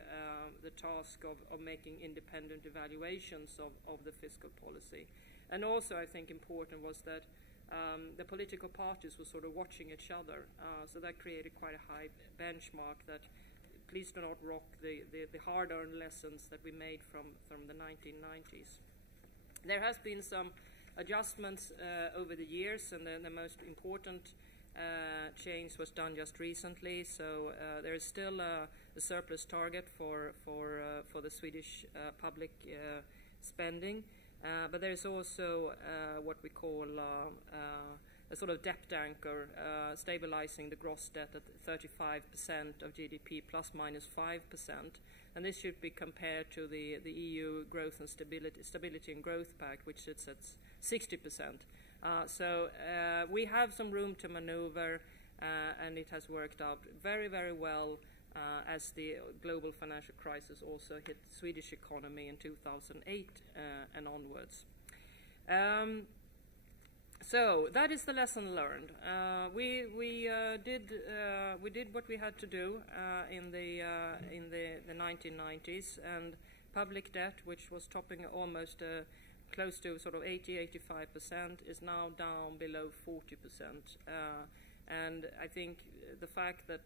task of making independent evaluations of the fiscal policy. And also, I think important was that the political parties were sort of watching each other, so that created quite a high benchmark that please do not rock the hard-earned lessons that we made from the 1990s. There has been some adjustments over the years, and the most important change was done just recently. So there is still a surplus target for the Swedish public spending. But there is also what we call a sort of debt anchor, stabilizing the gross debt at 35% of GDP plus minus 5%. And this should be compared to the EU Growth and Stability and Growth Pact, which sits at 60%. So we have some room to maneuver, and it has worked out very, very well as the global financial crisis also hit the Swedish economy in 2008 and onwards. So that is the lesson learned. We did what we had to do in the 1990s, and public debt, which was topping almost close to sort of 80–85%, is now down below 40%. And I think the fact that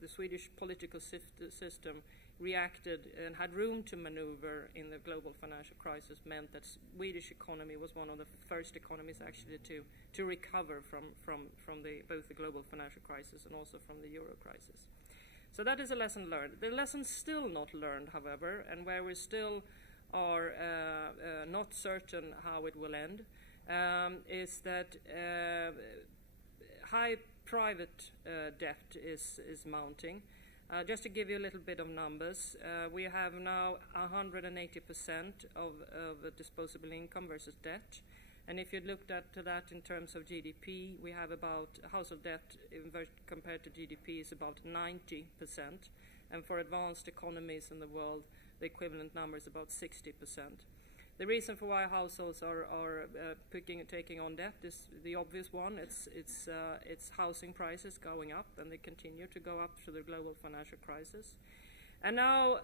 the Swedish political system reacted and had room to maneuver in the global financial crisis meant that Swedish economy was one of the first economies actually to recover from both the global financial crisis and also from the euro crisis. So that is a lesson learned. The lesson still not learned, however, and where we still are not certain how it will end, is that high private debt is mounting. Just to give you a little bit of numbers, we have now 180% of disposable income versus debt. And if you looked at that in terms of GDP, we have about household debt compared to GDP is about 90%. And for advanced economies in the world, the equivalent number is about 60%. The reason for why households are taking on debt is the obvious one. It's housing prices going up, and they continue to go up through the global financial crisis. And now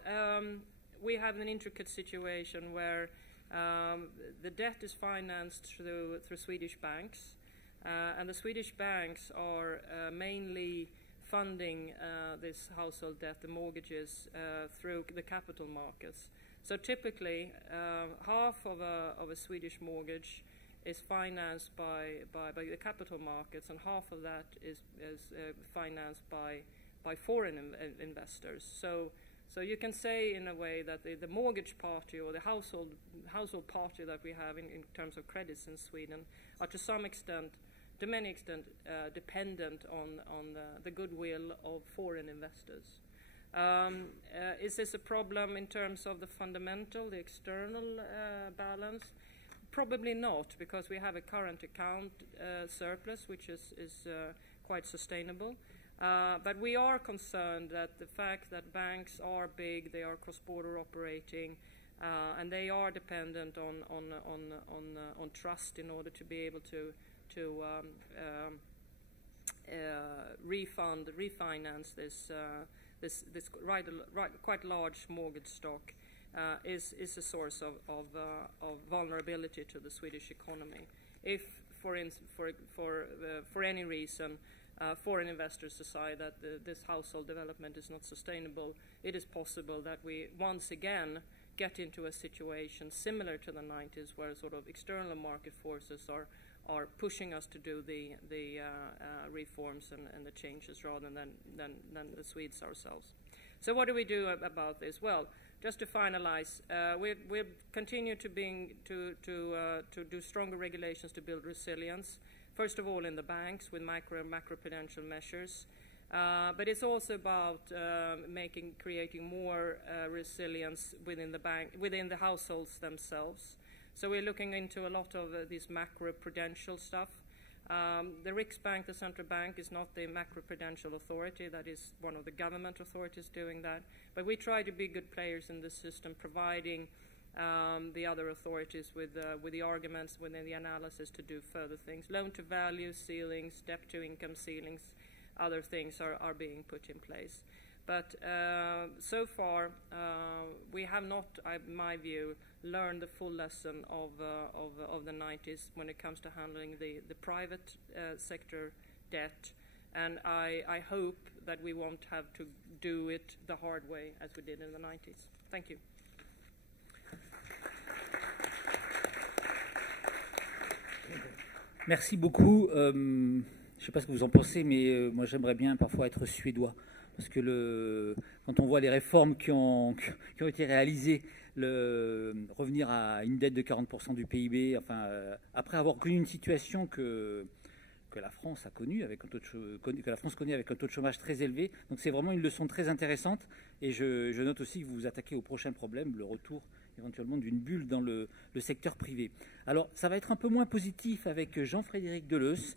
we have an intricate situation where the debt is financed through Swedish banks, and the Swedish banks are mainly funding this household debt, the mortgages, through the capital markets. So typically, half of a Swedish mortgage is financed by the capital markets, and half of that is financed by foreign investors. So you can say in a way that the mortgage party or the household party that we have in terms of credits in Sweden are to many extent dependent on the goodwill of foreign investors. Is this a problem in terms of the fundamental, the external balance? Probably not, because we have a current account surplus, which is quite sustainable. But we are concerned that the fact that banks are big, they are cross-border operating, and they are dependent on trust in order to be able to refinance this quite large mortgage stock is a source of vulnerability to the Swedish economy. If, for any reason, foreign investors decide that this household development is not sustainable, it is possible that we once again get into a situation similar to the 90s, where sort of external market forces are pushing us to do the reforms and the changes rather than the Swedes ourselves. So what do we do about this? Well, just to finalize, we'll continue to do stronger regulations to build resilience. First of all, in the banks with macroprudential measures, but it's also about creating more resilience within the households themselves. So we're looking into a lot of this macroprudential stuff. The Riksbank, the central bank, is not the macroprudential authority. That is one of the government authorities doing that. But we try to be good players in the system, providing the other authorities with the arguments within the analysis to do further things. Loan-to-value ceilings, debt-to-income ceilings, other things are being put in place. But so far, we have not, in my view, learned the full lesson of the 90s when it comes to handling the private sector debt. And I hope that we won't have to do it the hard way as we did in the 90s. Thank you. Merci beaucoup. Je ne sais pas ce que vous en pensez, mais moi j'aimerais bien parfois être suédois. Parce que quand on voit les réformes qui ont été réalisées, revenir à une dette de 40% du PIB, enfin, après avoir connu une situation que la France a connue, que la France connaît avec un taux de chômage très élevé. Donc c'est vraiment une leçon très intéressante. Et je note aussi que vous vous attaquez au prochain problème, le retour éventuellement d'une bulle dans le secteur privé. Alors ça va être un peu moins positif avec Jean-Frédéric Deleuze,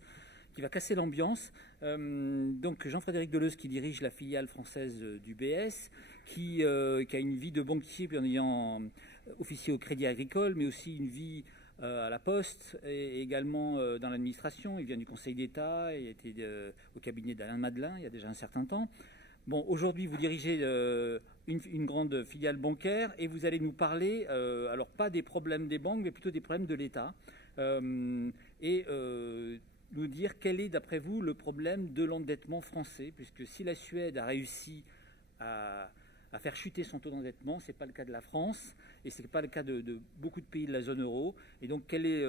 qui va casser l'ambiance. Donc Jean-Frédéric Deleuze, qui dirige la filiale française d'UBS, qui a une vie de banquier puis en ayant officié au Crédit Agricole, mais aussi une vie à la Poste et également dans l'administration. Il vient du Conseil d'État, il a été au cabinet d'Alain Madelin il y a déjà un certain temps. Bon, aujourd'hui, vous dirigez une grande filiale bancaire et vous allez nous parler, alors pas des problèmes des banques, mais plutôt des problèmes de l'État. Et nous dire quel est, d'après vous, le problème de l'endettement français, puisque si la Suède a réussi à faire chuter son taux d'endettement, ce n'est pas le cas de la France, et ce n'est pas le cas de beaucoup de pays de la zone euro. Et donc, quel est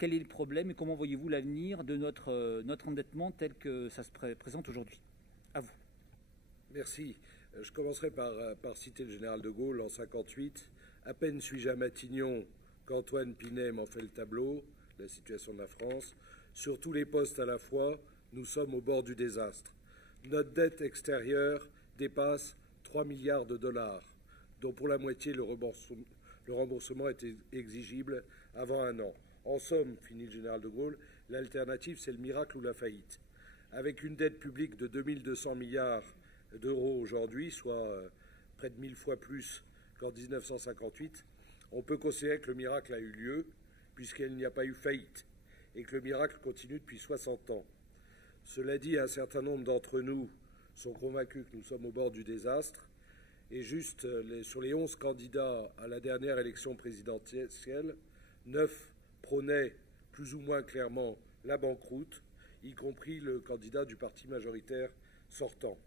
le problème et comment voyez-vous l'avenir de notre endettement tel que ça se présente aujourd'hui? À vous. Merci. Je commencerai par citer le général de Gaulle en 1958. À peine suis-je à Matignon qu'Antoine Pinet m'en fait le tableau, la situation de la France. Sur tous les postes à la fois, nous sommes au bord du désastre. Notre dette extérieure dépasse 3 milliards de dollars, dont pour la moitié le remboursement était exigible avant un an. En somme, finit le général de Gaulle, l'alternative c'est le miracle ou la faillite. Avec une dette publique de 2200 milliards d'euros aujourd'hui, soit près de 1000 fois plus qu'en 1958, on peut considérer que le miracle a eu lieu, puisqu'il n'y a pas eu faillite, et que le miracle continue depuis 60 ans. Cela dit, un certain nombre d'entre nous sont convaincus que nous sommes au bord du désastre, et juste sur les 11 candidats à la dernière élection présidentielle, 9 prônaient plus ou moins clairement la banqueroute, y compris le candidat du parti majoritaire sortant.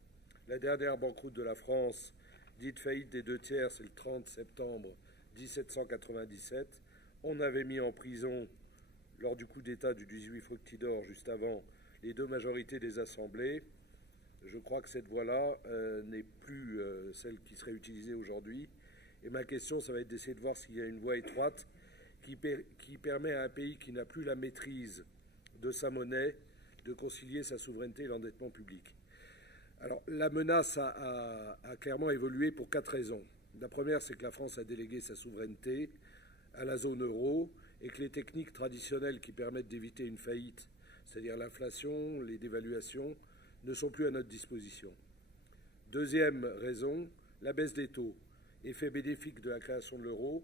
La dernière banqueroute de la France, dite faillite des 2/3, c'est le 30 septembre 1797. On avait mis en prison, lors du coup d'État du 18 Fructidor, juste avant, les deux majorités des assemblées. Je crois que cette voie-là n'est plus celle qui serait utilisée aujourd'hui. Et ma question, ça va être d'essayer de voir s'il y a une voie étroite qui permet à un pays qui n'a plus la maîtrise de sa monnaie de concilier sa souveraineté et l'endettement public. Alors, la menace a clairement évolué pour 4 raisons. La première, c'est que la France a délégué sa souveraineté à la zone euro et que les techniques traditionnelles qui permettent d'éviter une faillite, c'est-à-dire l'inflation, les dévaluations, ne sont plus à notre disposition. Deuxième raison, la baisse des taux, effet bénéfique de la création de l'euro,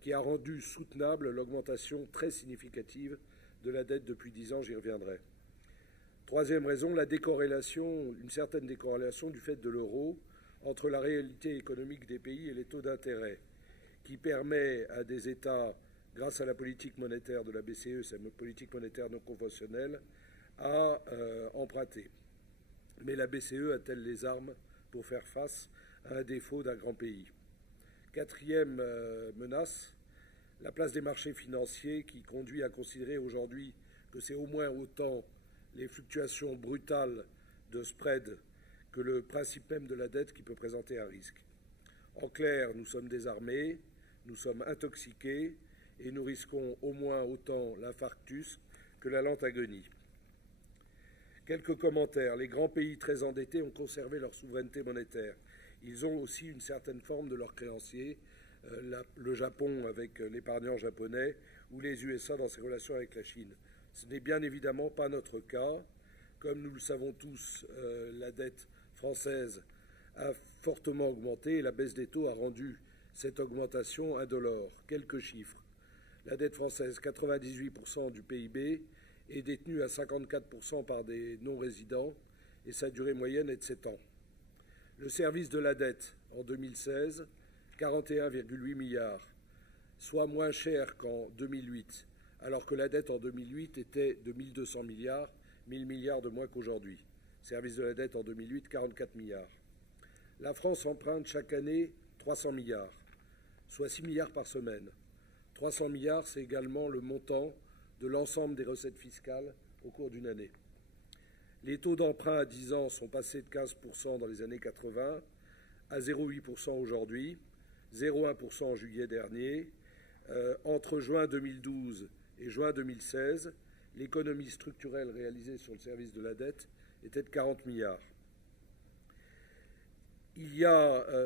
qui a rendu soutenable l'augmentation très significative de la dette depuis 10 ans, j'y reviendrai. Troisième raison, la décorrélation, une certaine décorrélation du fait de l'euro entre la réalité économique des pays et les taux d'intérêt, qui permet à des États, grâce à la politique monétaire de la BCE, cette politique monétaire non conventionnelle, à emprunter. Mais la BCE a-t-elle les armes pour faire face à un défaut d'un grand pays? Quatrième menace, la place des marchés financiers qui conduit à considérer aujourd'hui que c'est au moins autant les fluctuations brutales de spread que le principe même de la dette qui peut présenter un risque. En clair, nous sommes désarmés, nous sommes intoxiqués et nous risquons au moins autant l'infarctus que la lente agonie. Quelques commentaires. Les grands pays très endettés ont conservé leur souveraineté monétaire. Ils ont aussi une certaine forme de leurs créanciers, le Japon avec l'épargnant japonais ou les USA dans ses relations avec la Chine. Ce n'est bien évidemment pas notre cas. Comme nous le savons tous, la dette française a fortement augmenté et la baisse des taux a rendu cette augmentation indolore. Quelques chiffres. La dette française, 98% du PIB, est détenue à 54% par des non-résidents et sa durée moyenne est de 7 ans. Le service de la dette en 2016, 41,8 milliards, soit moins cher qu'en 2008, alors que la dette en 2008 était de 1200 milliards, 1000 milliards de moins qu'aujourd'hui. Service de la dette en 2008, 44 milliards. La France emprunte chaque année 300 milliards, soit 6 milliards par semaine. 300 milliards, c'est également le montant de l'ensemble des recettes fiscales au cours d'une année. Les taux d'emprunt à 10 ans sont passés de 15% dans les années 80 à 0,8% aujourd'hui, 0,1% en juillet dernier. Entre juin 2012 et juin 2016, l'économie structurelle réalisée sur le service de la dette était de 40 milliards.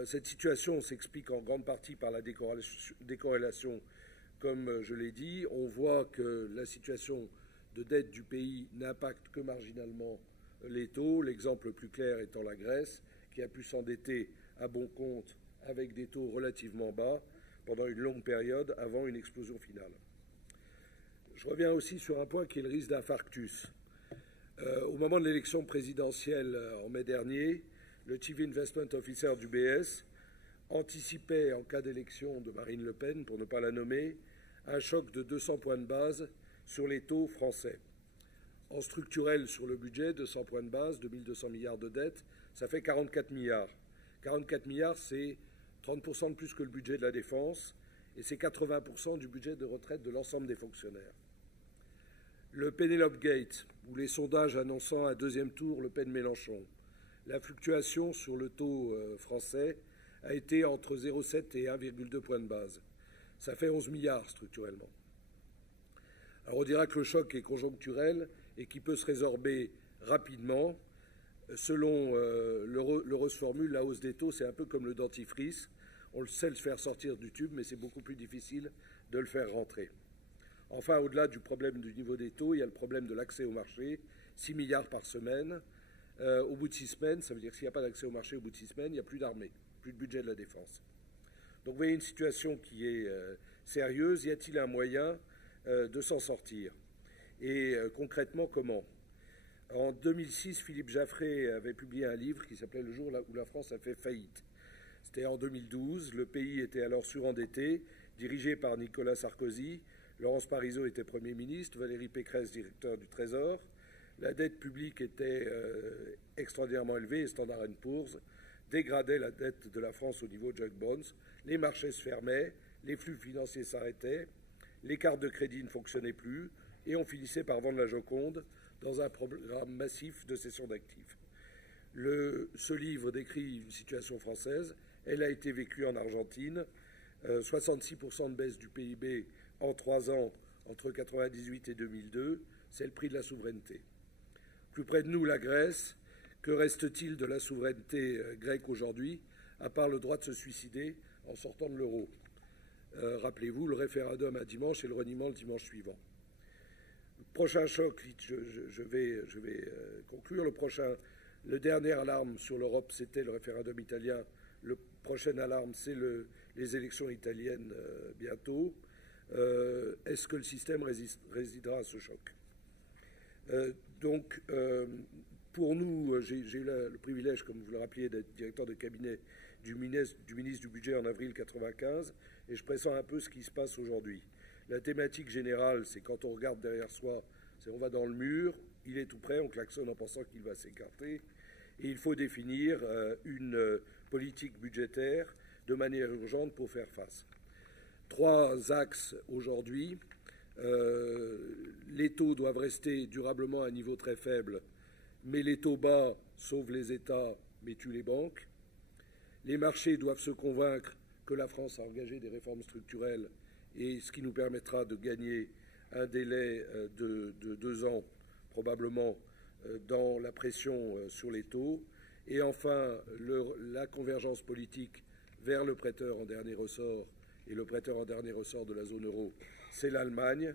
Cette situation s'explique en grande partie par la décorrélation, comme je l'ai dit. On voit que la situation de dette du pays n'impacte que marginalement les taux, l'exemple le plus clair étant la Grèce, qui a pu s'endetter à bon compte avec des taux relativement bas pendant une longue période avant une explosion finale. Je reviens aussi sur un point qui est le risque d'infarctus. Au moment de l'élection présidentielle en mai dernier, le Chief Investment Officer du BS anticipait, en cas d'élection de Marine Le Pen, pour ne pas la nommer, un choc de 200 points de base sur les taux français. En structurel sur le budget, 200 points de base, 2200 milliards de dettes, ça fait 44 milliards. 44 milliards, c'est 30% de plus que le budget de la défense et c'est 80% du budget de retraite de l'ensemble des fonctionnaires. Le Penelope Gate, ou les sondages annonçant un deuxième tour Le Pen-Mélenchon, la fluctuation sur le taux français a été entre 0,7 et 1,2 points de base. Ça fait 11 milliards structurellement. Alors on dira que le choc est conjoncturel et qu'il peut se résorber rapidement. Selon l'Eurosformule, la hausse des taux, c'est un peu comme le dentifrice. On le sait le faire sortir du tube, mais c'est beaucoup plus difficile de le faire rentrer. Enfin, au-delà du problème du niveau des taux, il y a le problème de l'accès au marché, 6 milliards par semaine. Au bout de 6 semaines, ça veut dire que s'il n'y a pas d'accès au marché au bout de 6 semaines, il n'y a plus d'armée, plus de budget de la défense. Donc vous voyez une situation qui est sérieuse. Y a-t-il un moyen de s'en sortir? Et concrètement, comment? En 2006, Philippe Jaffray avait publié un livre qui s'appelait « Le jour où la France a fait faillite ». C'était en 2012. Le pays était alors surendetté, dirigé par Nicolas Sarkozy. Laurence Parisot était Premier ministre, Valérie Pécresse directeur du Trésor. La dette publique était extraordinairement élevée et Standard & Poor's dégradait la dette de la France au niveau junk bonds. Les marchés se fermaient, les flux financiers s'arrêtaient, les cartes de crédit ne fonctionnaient plus et on finissait par vendre la Joconde dans un programme massif de cession d'actifs. Ce livre décrit une situation française. Elle a été vécue en Argentine. 66% de baisse du PIB en 3 ans entre 1998 et 2002. C'est le prix de la souveraineté. Plus près de nous, la Grèce. Que reste-t-il de la souveraineté grecque aujourd'hui, à part le droit de se suicider en sortant de l'euro? Rappelez-vous, le référendum à dimanche et le reniement le dimanche suivant. Le prochain choc, je vais conclure. Le dernier alarme sur l'Europe, c'était le référendum italien. Le prochain alarme, c'est les élections italiennes bientôt. Est-ce que le système résistera à ce choc? Pour nous, j'ai eu le privilège, comme vous le rappeliez, d'être directeur de cabinet du ministre du Budget en avril 1995, et je pressens un peu ce qui se passe aujourd'hui. La thématique générale, c'est quand on regarde derrière soi, c'est on va dans le mur, il est tout près, on klaxonne en pensant qu'il va s'écarter, et il faut définir une politique budgétaire de manière urgente pour faire face. 3 axes aujourd'hui. Les taux doivent rester durablement à un niveau très faible, mais les taux bas sauvent les États, mais tuent les banques. Les marchés doivent se convaincre que la France a engagé des réformes structurelles, et ce qui nous permettra de gagner un délai de 2 ans, probablement, dans la pression sur les taux. Et enfin, la convergence politique vers le prêteur en dernier ressort, et le prêteur en dernier ressort de la zone euro, c'est l'Allemagne.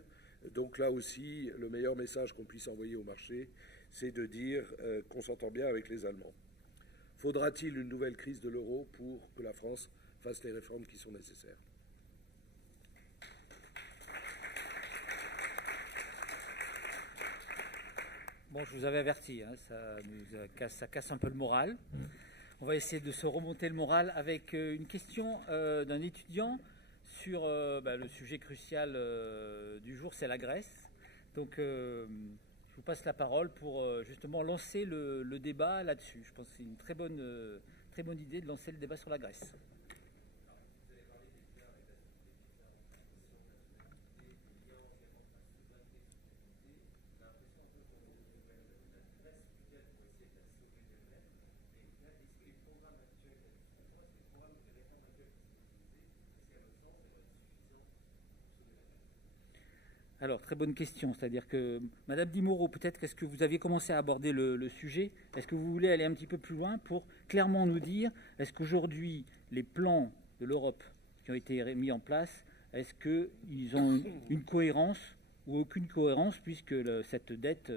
Donc là aussi, le meilleur message qu'on puisse envoyer au marché, c'est de dire qu'on s'entend bien avec les Allemands. Faudra-t-il une nouvelle crise de l'euro pour que la France fasse les réformes qui sont nécessaires? Bon, je vous avais averti, hein, ça casse un peu le moral. On va essayer de se remonter le moral avec une question d'un étudiant sur le sujet crucial du jour, c'est la Grèce. Donc, je vous passe la parole pour justement lancer le débat là-dessus. Je pense que c'est une très bonne idée de lancer le débat sur la Grèce. Alors, très bonne question. C'est-à-dire que, Madame Di Mauro, peut-être, est-ce que vous aviez commencé à aborder le sujet? Est-ce que vous voulez aller un petit peu plus loin pour clairement nous dire, est-ce qu'aujourd'hui, les plans de l'Europe qui ont été mis en place, est-ce qu'ils ont une cohérence ou aucune cohérence puisque cette dette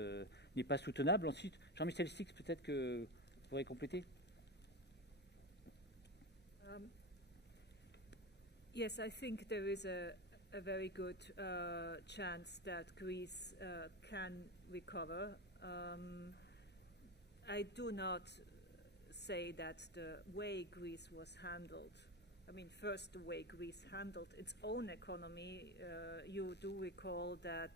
n'est pas soutenable. Ensuite, Jean-Michel Stix, peut-être que vous pourrez compléter. Yes, I think there is a very good chance that Greece can recover. I do not say that the way Greece was handled, I mean, first the way Greece handled its own economy, you do recall that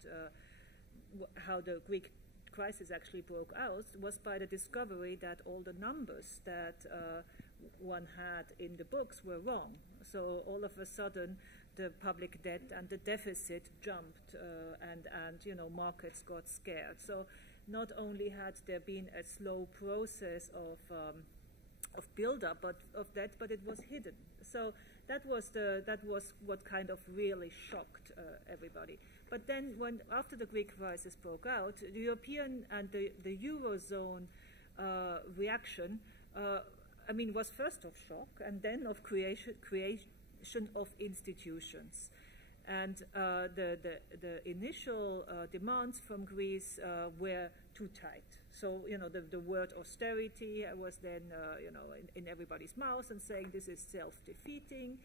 how the Greek crisis actually broke out was by the discovery that all the numbers that one had in the books were wrong. So all of a sudden, the public debt and the deficit jumped, and you know, markets got scared. So not only had there been a slow process of build-up of debt, but it was hidden. So that was what kind of really shocked everybody. But then, after the Greek crisis broke out, the European and the Eurozone reaction, I mean, was first of shock, and then of creation of institutions. And the initial demands from Greece were too tight. So, you know, the word austerity was then, you know, in everybody's mouth and saying this is self-defeating.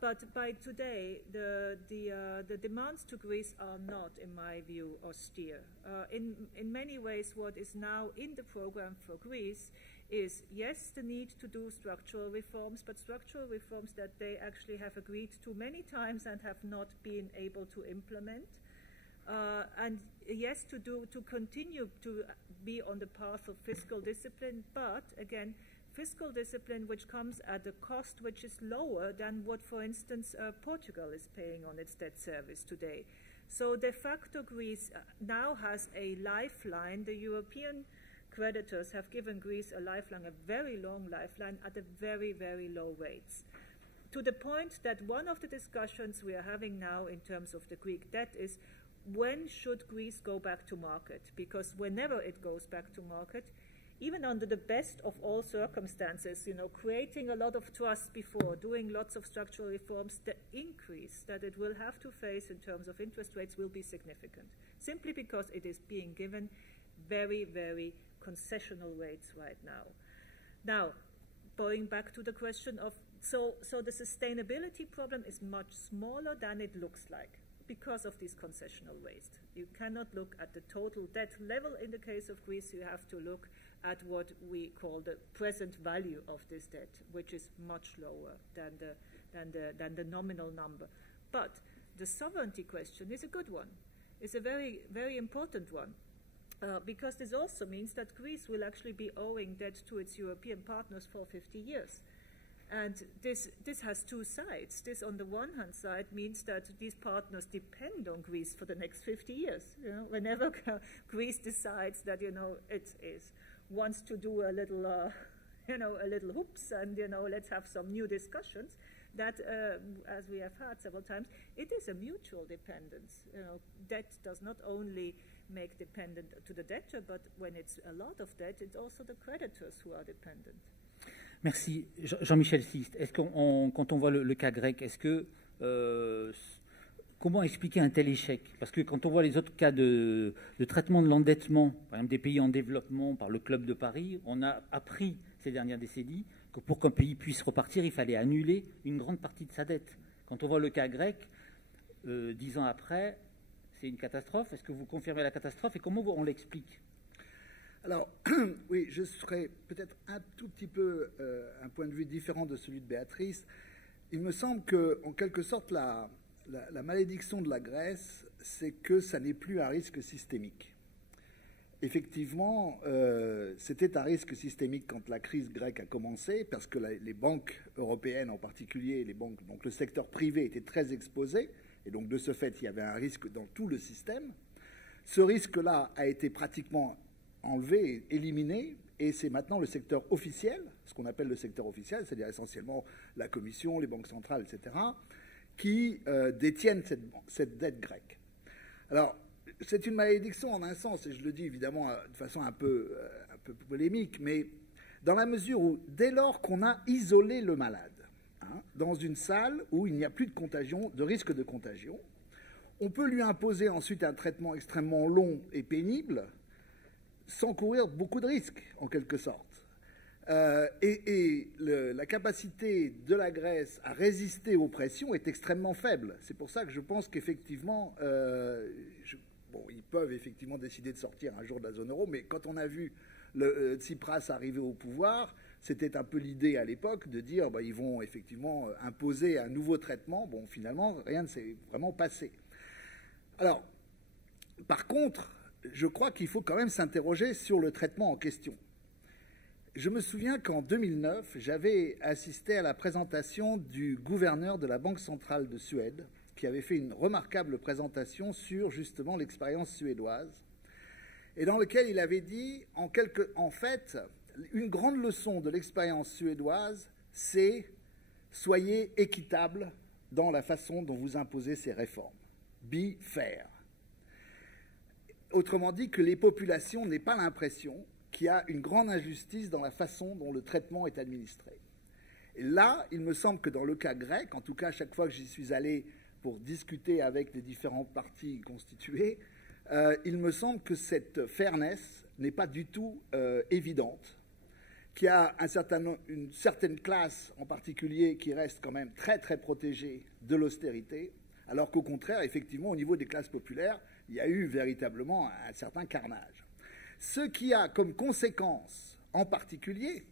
But by today, the demands to Greece are not, in my view, austere. In many ways, what is now in the program for Greece is, yes, the need to do structural reforms, but structural reforms that they actually have agreed to many times and have not been able to implement. And yes, to continue to be on the path of fiscal discipline, but again, fiscal discipline which comes at a cost which is lower than what, for instance, Portugal is paying on its debt service today. So de facto, Greece now has a lifeline. The European creditors have given Greece a lifeline, a very long lifeline, at a very, very low rates. To the point that one of the discussions we are having now in terms of the Greek debt is, when should Greece go back to market? Because whenever it goes back to market, even under the best of all circumstances, you know, creating a lot of trust before, doing lots of structural reforms, the increase that it will have to face in terms of interest rates will be significant, simply because it is being given very, very concessional rates right now. Now, going back to the question of, so the sustainability problem is much smaller than it looks like because of these concessional rates. You cannot look at the total debt level in the case of Greece. You have to look at what we call the present value of this debt, which is much lower than the nominal number. But the sovereignty question is a good one. It's a very, very important one. Because this also means that Greece will actually be owing debt to its European partners for 50 years. And this has two sides. This, on the one hand side, means that these partners depend on Greece for the next 50 years. You know, whenever Greece decides that, you know, it wants to do a little, you know, a little hoops, and, you know, let's have some new discussions, that, as we have heard several times, it is a mutual dependence. You know, debt does not only make dependent to the debtor, but when it's a lot of debt, it's also the creditors who are dependent. Merci. Jean-Michel Sist, est-ce quand on voit le cas grec, est-ce que comment expliquer un tel échec? Parce que quand on voit les autres cas de traitement de l'endettement, par exemple des pays en développement par le Club de Paris, on a appris ces dernières décennies que pour qu'un pays puisse repartir, il fallait annuler une grande partie de sa dette. Quand on voit le cas grec, 10 ans après, c'est une catastrophe. Est-ce que vous confirmez la catastrophe et comment on l'explique? Alors, oui, je serais peut-être un tout petit peu un point de vue différent de celui de Béatrice. Il me semble qu'en quelque sorte, la malédiction de la Grèce, c'est que ça n'est plus un risque systémique. Effectivement, c'était un risque systémique quand la crise grecque a commencé, parce que les banques européennes en particulier, donc le secteur privé était très exposé, et donc de ce fait, il y avait un risque dans tout le système. Ce risque-là a été pratiquement enlevé, éliminé, et c'est maintenant le secteur officiel, ce qu'on appelle le secteur officiel, c'est-à-dire essentiellement la Commission, les banques centrales, etc., qui détiennent cette dette grecque. Alors, c'est une malédiction en un sens, et je le dis évidemment de façon un peu polémique, mais dans la mesure où, dès lors qu'on a isolé le malade, dans une salle où il n'y a plus de contagion, de risque de contagion, on peut lui imposer ensuite un traitement extrêmement long et pénible sans courir beaucoup de risques, en quelque sorte. La capacité de la Grèce à résister aux pressions est extrêmement faible. C'est pour ça que je pense qu'effectivement, ils peuvent effectivement décider de sortir un jour de la zone euro, mais quand on a vu Tsipras arriver au pouvoir, c'était un peu l'idée à l'époque de dire ils vont effectivement imposer un nouveau traitement. Bon, finalement, rien ne s'est vraiment passé. Alors, par contre, je crois qu'il faut quand même s'interroger sur le traitement en question. Je me souviens qu'en 2009, j'avais assisté à la présentation du gouverneur de la Banque centrale de Suède, qui avait fait une remarquable présentation sur justement l'expérience suédoise, et dans lequel il avait dit, en fait, une grande leçon de l'expérience suédoise, c'est soyez équitable dans la façon dont vous imposez ces réformes. Be fair. Autrement dit, que les populations n'aient pas l'impression qu'il y a une grande injustice dans la façon dont le traitement est administré. Et là, il me semble que dans le cas grec, en tout cas, chaque fois que j'y suis allé pour discuter avec les différents partis constitués, il me semble que cette fairness n'est pas du tout évidente, qu'il y a une certaine classe en particulier qui reste quand même très très protégée de l'austérité, alors qu'au contraire, effectivement, au niveau des classes populaires, il y a eu véritablement un certain carnage. Ce qui a comme conséquence, en particulier,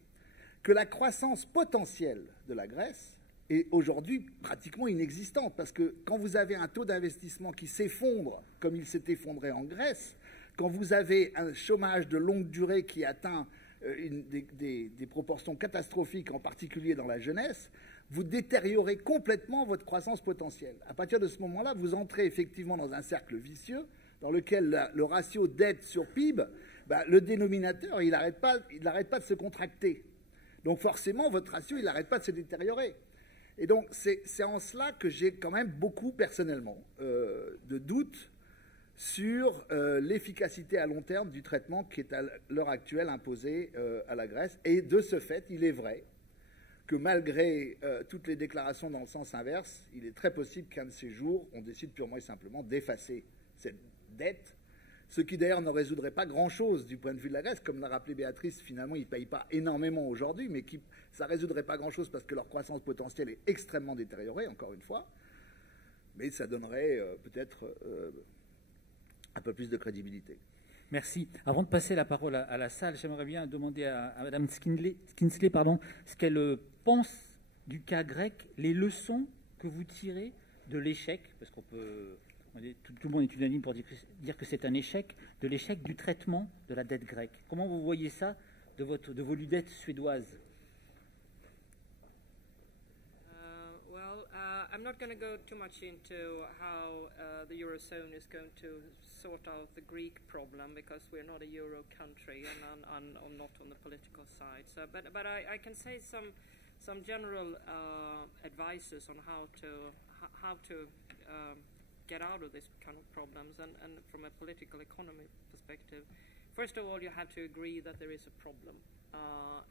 que la croissance potentielle de la Grèce est aujourd'hui pratiquement inexistante, parce que quand vous avez un taux d'investissement qui s'effondre, comme il s'est effondré en Grèce, quand vous avez un chômage de longue durée qui atteint des proportions catastrophiques, en particulier dans la jeunesse, vous détériorez complètement votre croissance potentielle. À partir de ce moment-là, vous entrez effectivement dans un cercle vicieux dans lequel le ratio dette sur PIB, le dénominateur, il n'arrête pas de se contracter. Donc forcément, votre ratio, il n'arrête pas de se détériorer. Et donc, c'est en cela que j'ai quand même beaucoup, personnellement, de doutes sur l'efficacité à long terme du traitement qui est à l'heure actuelle imposé à la Grèce. Et de ce fait, il est vrai que malgré toutes les déclarations dans le sens inverse, il est très possible qu'un de ces jours, on décide purement et simplement d'effacer cette dette, ce qui d'ailleurs ne résoudrait pas grand-chose du point de vue de la Grèce. Comme l'a rappelé Béatrice, finalement, ils ne payent pas énormément aujourd'hui, mais ça ne résoudrait pas grand-chose parce que leur croissance potentielle est extrêmement détériorée, encore une fois. Mais ça donnerait peut-être un peu plus de crédibilité. Merci. Avant de passer la parole à la salle, j'aimerais bien demander à Mme Skinsley ce qu'elle pense du cas grec, les leçons que vous tirez de l'échec, parce qu'on peut... Tout le monde est unanime pour dire que c'est un échec, de l'échec du traitement de la dette grecque. Comment vous voyez ça de vos dettes suédoises? I'm not going to go too much into how the Eurozone is going to sort out the Greek problem, because we're not a Euro country and not on the political side. So, but I can say some general advices on how to get out of this kind of problems, and from a political economy perspective. First of all, you have to agree that there is a problem,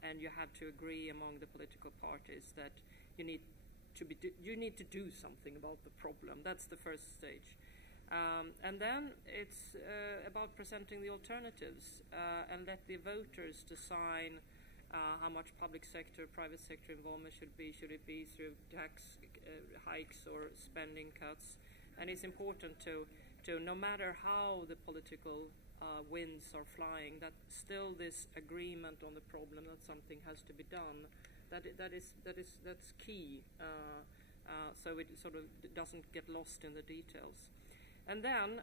and you have to agree among the political parties that you need to do something about the problem. That's the first stage. And then it's about presenting the alternatives and let the voters decide how much public sector, private sector involvement should be. Should it be through tax hikes or spending cuts? And it's important to no matter how the political winds are flying, that still this agreement on the problem that something has to be done. That's key. So it sort of doesn't get lost in the details. And then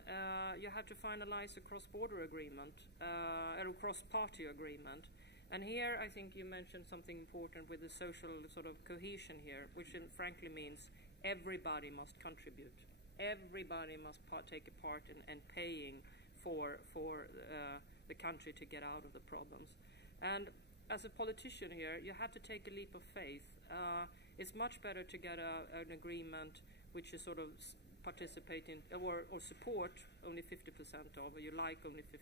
you have to finalize a cross-border agreement, a cross-party agreement. And here I think you mentioned something important with the social sort of cohesion here, which frankly means everybody must contribute. Everybody must take a part in paying for the country to get out of the problems. And as a politician here, you have to take a leap of faith. It's much better to get an agreement which is sort of participating or support only 50% of, or you like only 50%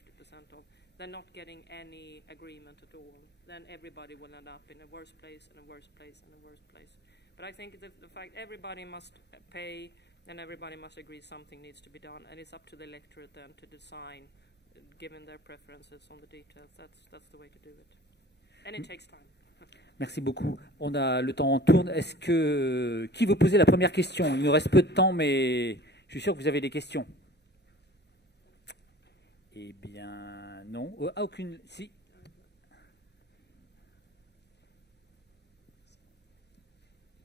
of, than not getting any agreement at all. Then everybody will end up in a worse place and a worse place and a worse place. But I think the fact everybody must pay and everybody must agree something needs to be done, and it's up to the electorate then to decide, given their preferences on the details. That's the way to do it, and it takes time. Merci beaucoup. On a le temps en tourne. Est-ce que qui veut poser la première question? Il nous reste peu de temps, mais je suis sûr que vous avez des questions. Eh bien, non. Aucune. Si.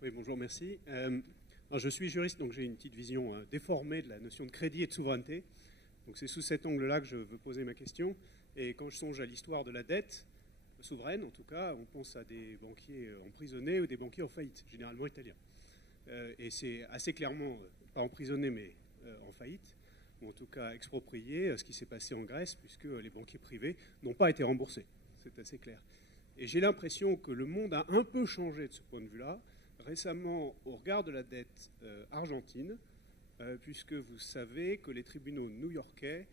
Oui, bonjour, merci. Alors je suis juriste, donc j'ai une petite vision déformée de la notion de crédit et de souveraineté. Donc c'est sous cet angle-là que je veux poser ma question. Et quand je songe à l'histoire de la dette souveraine, en tout cas, on pense à des banquiers emprisonnés ou des banquiers en faillite, généralement italiens. Et c'est assez clairement, pas emprisonnés, mais en faillite, ou en tout cas expropriés, ce qui s'est passé en Grèce, puisque les banquiers privés n'ont pas été remboursés. C'est assez clair. Et j'ai l'impression que le monde a un peu changé de ce point de vue-là, récemment au regard de la dette argentine, puisque vous savez que les tribunaux new-yorkais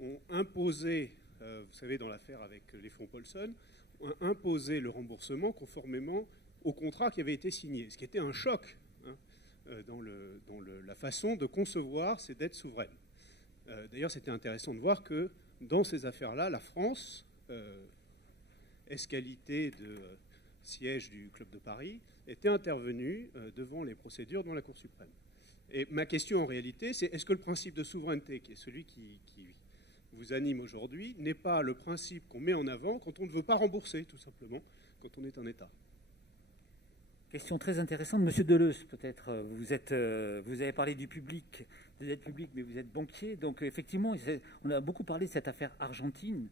ont imposé, vous savez, dans l'affaire avec les fonds Paulson, ont imposé le remboursement conformément au contrat qui avait été signé, ce qui était un choc dans la façon de concevoir ces dettes souveraines. D'ailleurs, c'était intéressant de voir que dans ces affaires-là, la France, qualité de siège du Club de Paris, était intervenue devant les procédures dans la Cour suprême. Et ma question en réalité, c'est est-ce que le principe de souveraineté, qui est celui qui vous anime aujourd'hui, n'est pas le principe qu'on met en avant quand on ne veut pas rembourser, tout simplement, quand on est un État? Question très intéressante. Monsieur Deleuze, peut-être, vous avez parlé du public, des aides publiques, mais vous êtes banquier. Donc, effectivement, on a beaucoup parlé de cette affaire argentine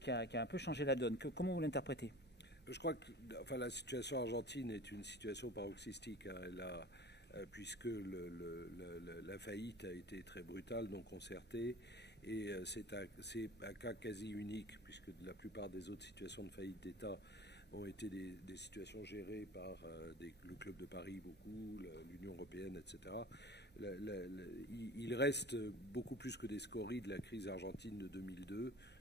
qui a un peu changé la donne. Comment vous l'interprétez? Je crois que la situation argentine est une situation paroxystique, hein. Puisque la faillite a été très brutale, non concertée, et c'est un cas quasi unique, puisque la plupart des autres situations de faillite d'État ont été des situations gérées par le Club de Paris, beaucoup, l'Union européenne, etc. Il reste beaucoup plus que des scories de la crise argentine de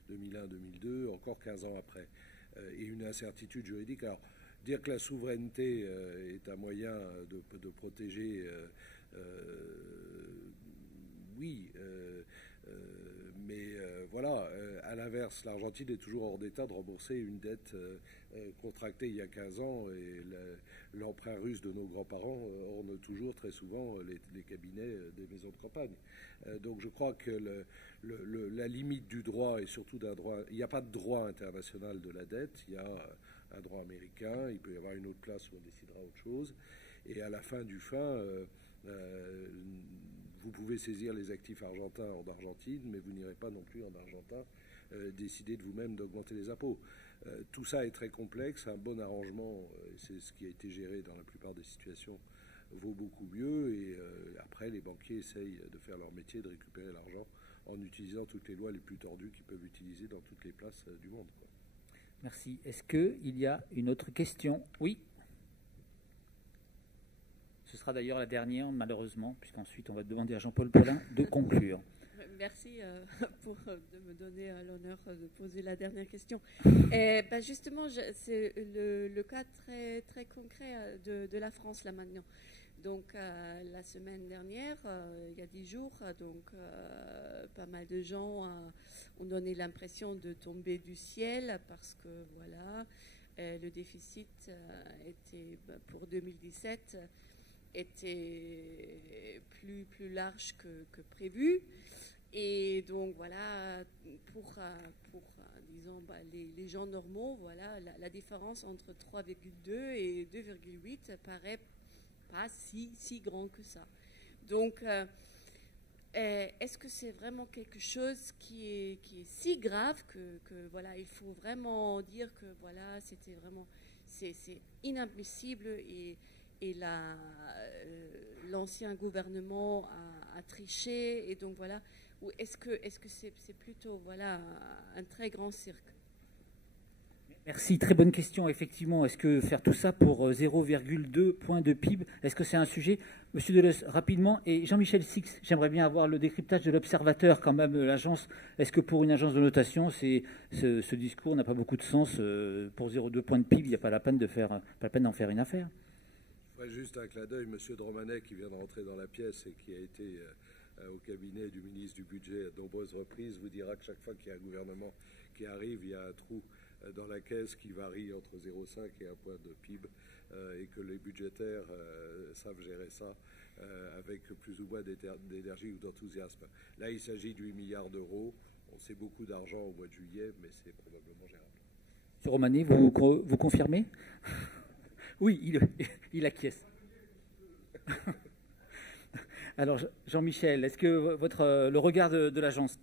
2001-2002, encore 15 ans après, et une incertitude juridique. Alors, dire que la souveraineté est un moyen de protéger, oui, mais voilà, à l'inverse, l'Argentine est toujours hors d'état de rembourser une dette contractée il y a 15 ans, et l'emprunt russe de nos grands-parents orne toujours très souvent les cabinets des maisons de campagne. Donc je crois que la limite du droit, et surtout d'un droit, il n'y a pas de droit international de la dette, il y a un droit américain, il peut y avoir une autre place où on décidera autre chose, et à la fin du vous pouvez saisir les actifs argentins en Argentine, mais vous n'irez pas non plus en Argentin décider de vous-même d'augmenter les impôts. Tout ça est très complexe, un bon arrangement, c'est ce qui a été géré dans la plupart des situations, vaut beaucoup mieux, et après les banquiers essayent de faire leur métier, de récupérer l'argent en utilisant toutes les lois les plus tordues qu'ils peuvent utiliser dans toutes les places du monde, quoi. Merci. Est-ce qu'il y a une autre question? Oui. Ce sera d'ailleurs la dernière, malheureusement, puisqu'ensuite on va demander à Jean-Paul Paulin de conclure. Merci de me donner l'honneur de poser la dernière question. Justement, c'est le cas très, très concret de la France là maintenant. Donc la semaine dernière, il y a 10 jours, pas mal de gens ont donné l'impression de tomber du ciel parce que voilà, le déficit était pour 2017 était plus large que prévu. Et donc voilà, pour disons, les gens normaux, voilà, la différence entre 3,2 et 2,8 paraît pas si grand que ça. Donc, est-ce que c'est vraiment quelque chose qui est si grave que voilà, il faut vraiment dire que voilà, c'était vraiment, c'est inadmissible, et l'ancien gouvernement a triché, et donc voilà, ou est-ce que c'est plutôt voilà un très grand cirque? Merci, très bonne question. Effectivement, est-ce que faire tout ça pour 0,2 points de PIB, est-ce que c'est un sujet? Monsieur Deleuze, rapidement, et Jean-Michel Six, j'aimerais bien avoir le décryptage de l'observateur quand même, l'agence. Est-ce que pour une agence de notation, ce discours n'a pas beaucoup de sens? Pour 0,2 points de PIB, il n'y a pas la peine d'en faire une affaire. ferai juste un clin d'œil. M. Dromanet, qui vient de rentrer dans la pièce et qui a été au cabinet du ministre du Budget à de nombreuses reprises, vous dira que chaque fois qu'il y a un gouvernement qui arrive, il y a un trou dans la caisse qui varie entre 0,5 et 1 point de PIB et que les budgétaires savent gérer ça avec plus ou moins d'énergie ou d'enthousiasme. Là, il s'agit de 8 milliards d'euros. C'est beaucoup d'argent au mois de juillet, mais c'est probablement gérable. M. Romani, vous confirmez? Oui, il acquiesce. Alors, Jean-Michel, est-ce que le regard de l'agence?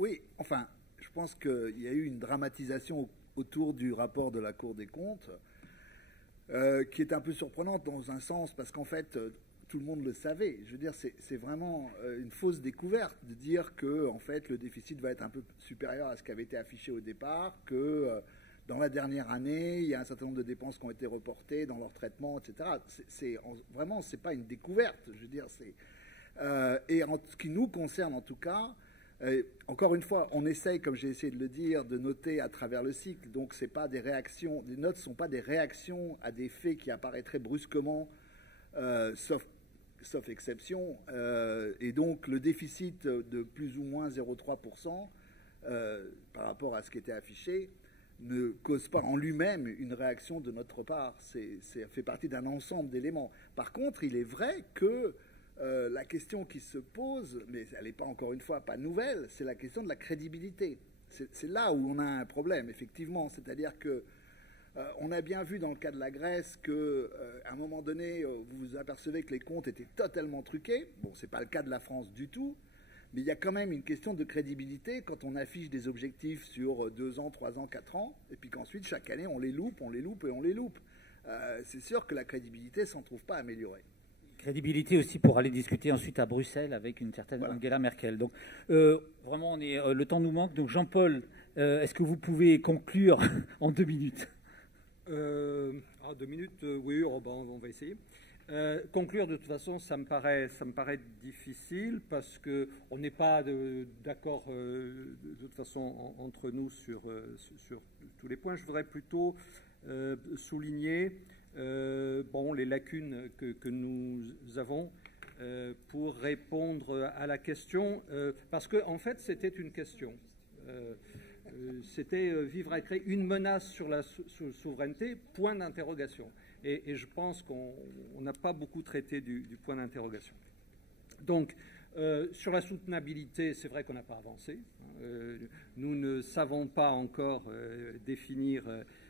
Oui, enfin, je pense qu'il y a eu une dramatisation autour du rapport de la Cour des comptes qui est un peu surprenante dans un sens, parce qu'en fait, tout le monde le savait. Je veux dire, c'est vraiment une fausse découverte de dire que, en fait, le déficit va être un peu supérieur à ce qui avait été affiché au départ, que dans la dernière année, il y a un certain nombre de dépenses qui ont été reportées dans leur traitement, etc. Vraiment, c'est pas une découverte. Je veux dire, et en ce qui nous concerne, en tout cas, encore une fois, on essaye, comme j'ai essayé de le dire, de noter à travers le cycle. Donc, c'est pas des réactions. Les notes ne sont pas des réactions à des faits qui apparaîtraient brusquement, sauf exception. Et donc, le déficit de plus ou moins 0,3% par rapport à ce qui était affiché ne cause pas en lui-même une réaction de notre part. Ça fait partie d'un ensemble d'éléments. Par contre, il est vrai que la question qui se pose, mais elle n'est pas encore une fois pas nouvelle, c'est la question de la crédibilité. C'est là où on a un problème, effectivement. C'est-à-dire que on a bien vu dans le cas de la Grèce qu'à un moment donné, vous vous apercevez que les comptes étaient totalement truqués. Bon, ce n'est pas le cas de la France du tout, mais il y a quand même une question de crédibilité quand on affiche des objectifs sur 2 ans, 3 ans, 4 ans, et puis qu'ensuite, chaque année, on les loupe et on les loupe. C'est sûr que la crédibilité ne s'en trouve pas améliorée. Crédibilité aussi pour aller discuter ensuite à Bruxelles avec une certaine Angela Merkel. Donc, vraiment, le temps nous manque. Donc, Jean-Paul, est-ce que vous pouvez conclure en 2 minutes? 2 minutes, oui, on va essayer. Conclure, de toute façon, ça me paraît difficile parce qu'on n'est pas d'accord de toute façon entre nous sur tous les points. Je voudrais plutôt souligner les lacunes que nous avons pour répondre à la question, parce qu'en fait, c'était une question. C'était vivre à créer une menace sur la souveraineté, point d'interrogation. Et je pense qu'on n'a pas beaucoup traité du point d'interrogation. Donc, sur la soutenabilité, c'est vrai qu'on n'a pas avancé. Nous ne savons pas encore définir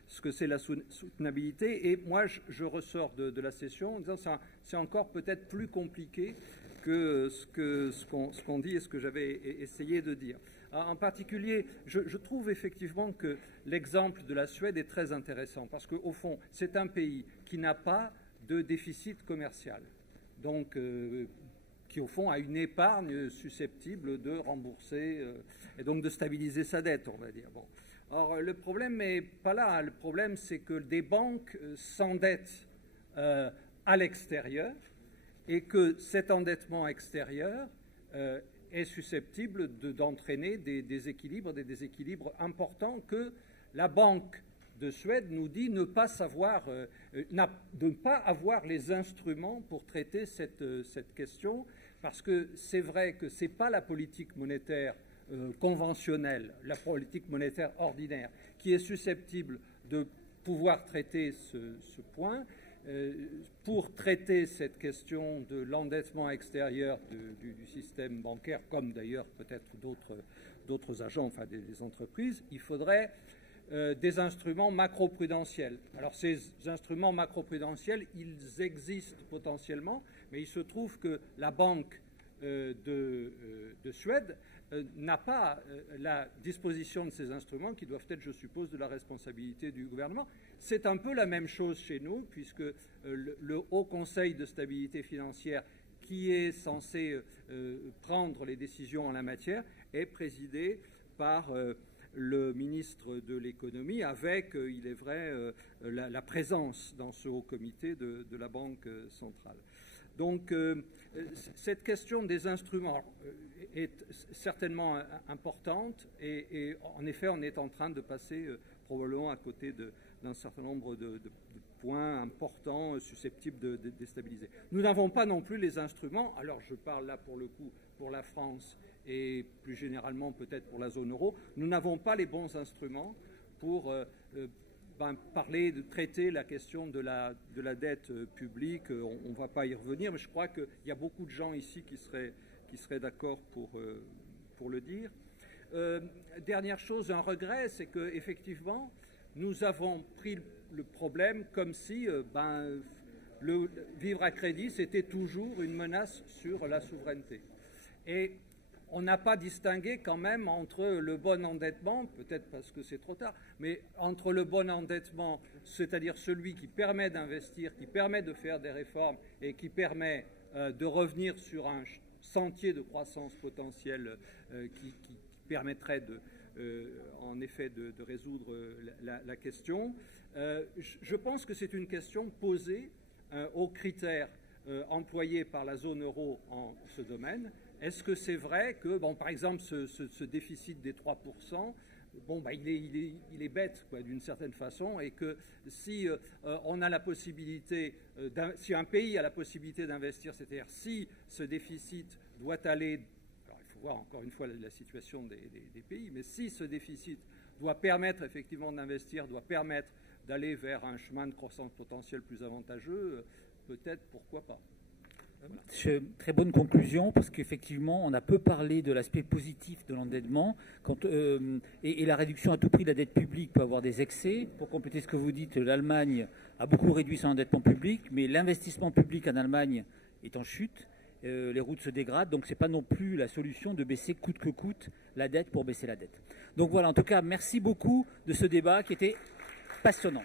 ce que c'est la soutenabilité. Et moi, je ressors de la session en disant que c'est encore peut-être plus compliqué que ce qu'on dit et ce que j'avais essayé de dire. En particulier, je trouve effectivement que l'exemple de la Suède est très intéressant parce qu'au fond, c'est un pays qui n'a pas de déficit commercial, donc qui au fond a une épargne susceptible de rembourser et donc de stabiliser sa dette, on va dire. Bon. Or, le problème n'est pas là. Le problème, c'est que des banques s'endettent à l'extérieur et que cet endettement extérieur est susceptible d'entraîner des déséquilibres importants que la Banque de Suède nous dit ne pas savoir, de ne pas avoir les instruments pour traiter cette question, parce que c'est vrai que ce n'est pas la politique monétaire conventionnelle, la politique monétaire ordinaire, qui est susceptible de pouvoir traiter ce point. Pour traiter cette question de l'endettement extérieur du système bancaire, comme d'ailleurs peut-être d'autres agents, enfin des entreprises, il faudrait des instruments macroprudentiels. Alors ces instruments macroprudentiels, ils existent potentiellement, mais il se trouve que la Banque de Suède n'a pas la disposition de ces instruments qui doivent être, je suppose, de la responsabilité du gouvernement. C'est un peu la même chose chez nous, puisque le Haut Conseil de stabilité financière, qui est censé prendre les décisions en la matière, est présidé par le ministre de l'économie, avec, il est vrai, la présence dans ce haut comité de la Banque centrale. Donc, cette question des instruments est certainement importante et en effet, on est en train de passer probablement à côté d'un certain nombre de point important susceptible de déstabiliser. Nous n'avons pas non plus les instruments, alors je parle là pour le coup pour la France et plus généralement peut-être pour la zone euro, nous n'avons pas les bons instruments pour parler, de traiter la question de la dette publique. On ne va pas y revenir, mais je crois qu'il y a beaucoup de gens ici qui seraient d'accord pour le dire. Dernière chose, un regret, c'est qu'effectivement, nous avons pris le problème comme si le vivre à crédit, c'était toujours une menace sur la souveraineté. Et on n'a pas distingué quand même entre le bon endettement, peut-être parce que c'est trop tard, mais entre le bon endettement, c'est-à-dire celui qui permet d'investir, qui permet de faire des réformes et qui permet de revenir sur un sentier de croissance potentielle qui permettrait en effet de résoudre la question. Je pense que c'est une question posée aux critères employés par la zone euro en ce domaine. Est-ce que c'est vrai que, par exemple, ce déficit des 3%, il est bête d'une certaine façon, et que si on a la possibilité, si un pays a la possibilité d'investir, c'est-à-dire si ce déficit doit aller, alors il faut voir encore une fois la situation des pays, mais si ce déficit doit permettre effectivement d'investir, doit permettre d'aller vers un chemin de croissance potentielle plus avantageux, peut-être pourquoi pas. Très bonne conclusion, parce qu'effectivement, on a peu parlé de l'aspect positif de l'endettement, et la réduction à tout prix de la dette publique peut avoir des excès. Pour compléter ce que vous dites, l'Allemagne a beaucoup réduit son endettement public, mais l'investissement public en Allemagne est en chute, les routes se dégradent, donc ce n'est pas non plus la solution de baisser coûte que coûte la dette pour baisser la dette. Donc voilà, en tout cas, merci beaucoup de ce débat qui était passionnant.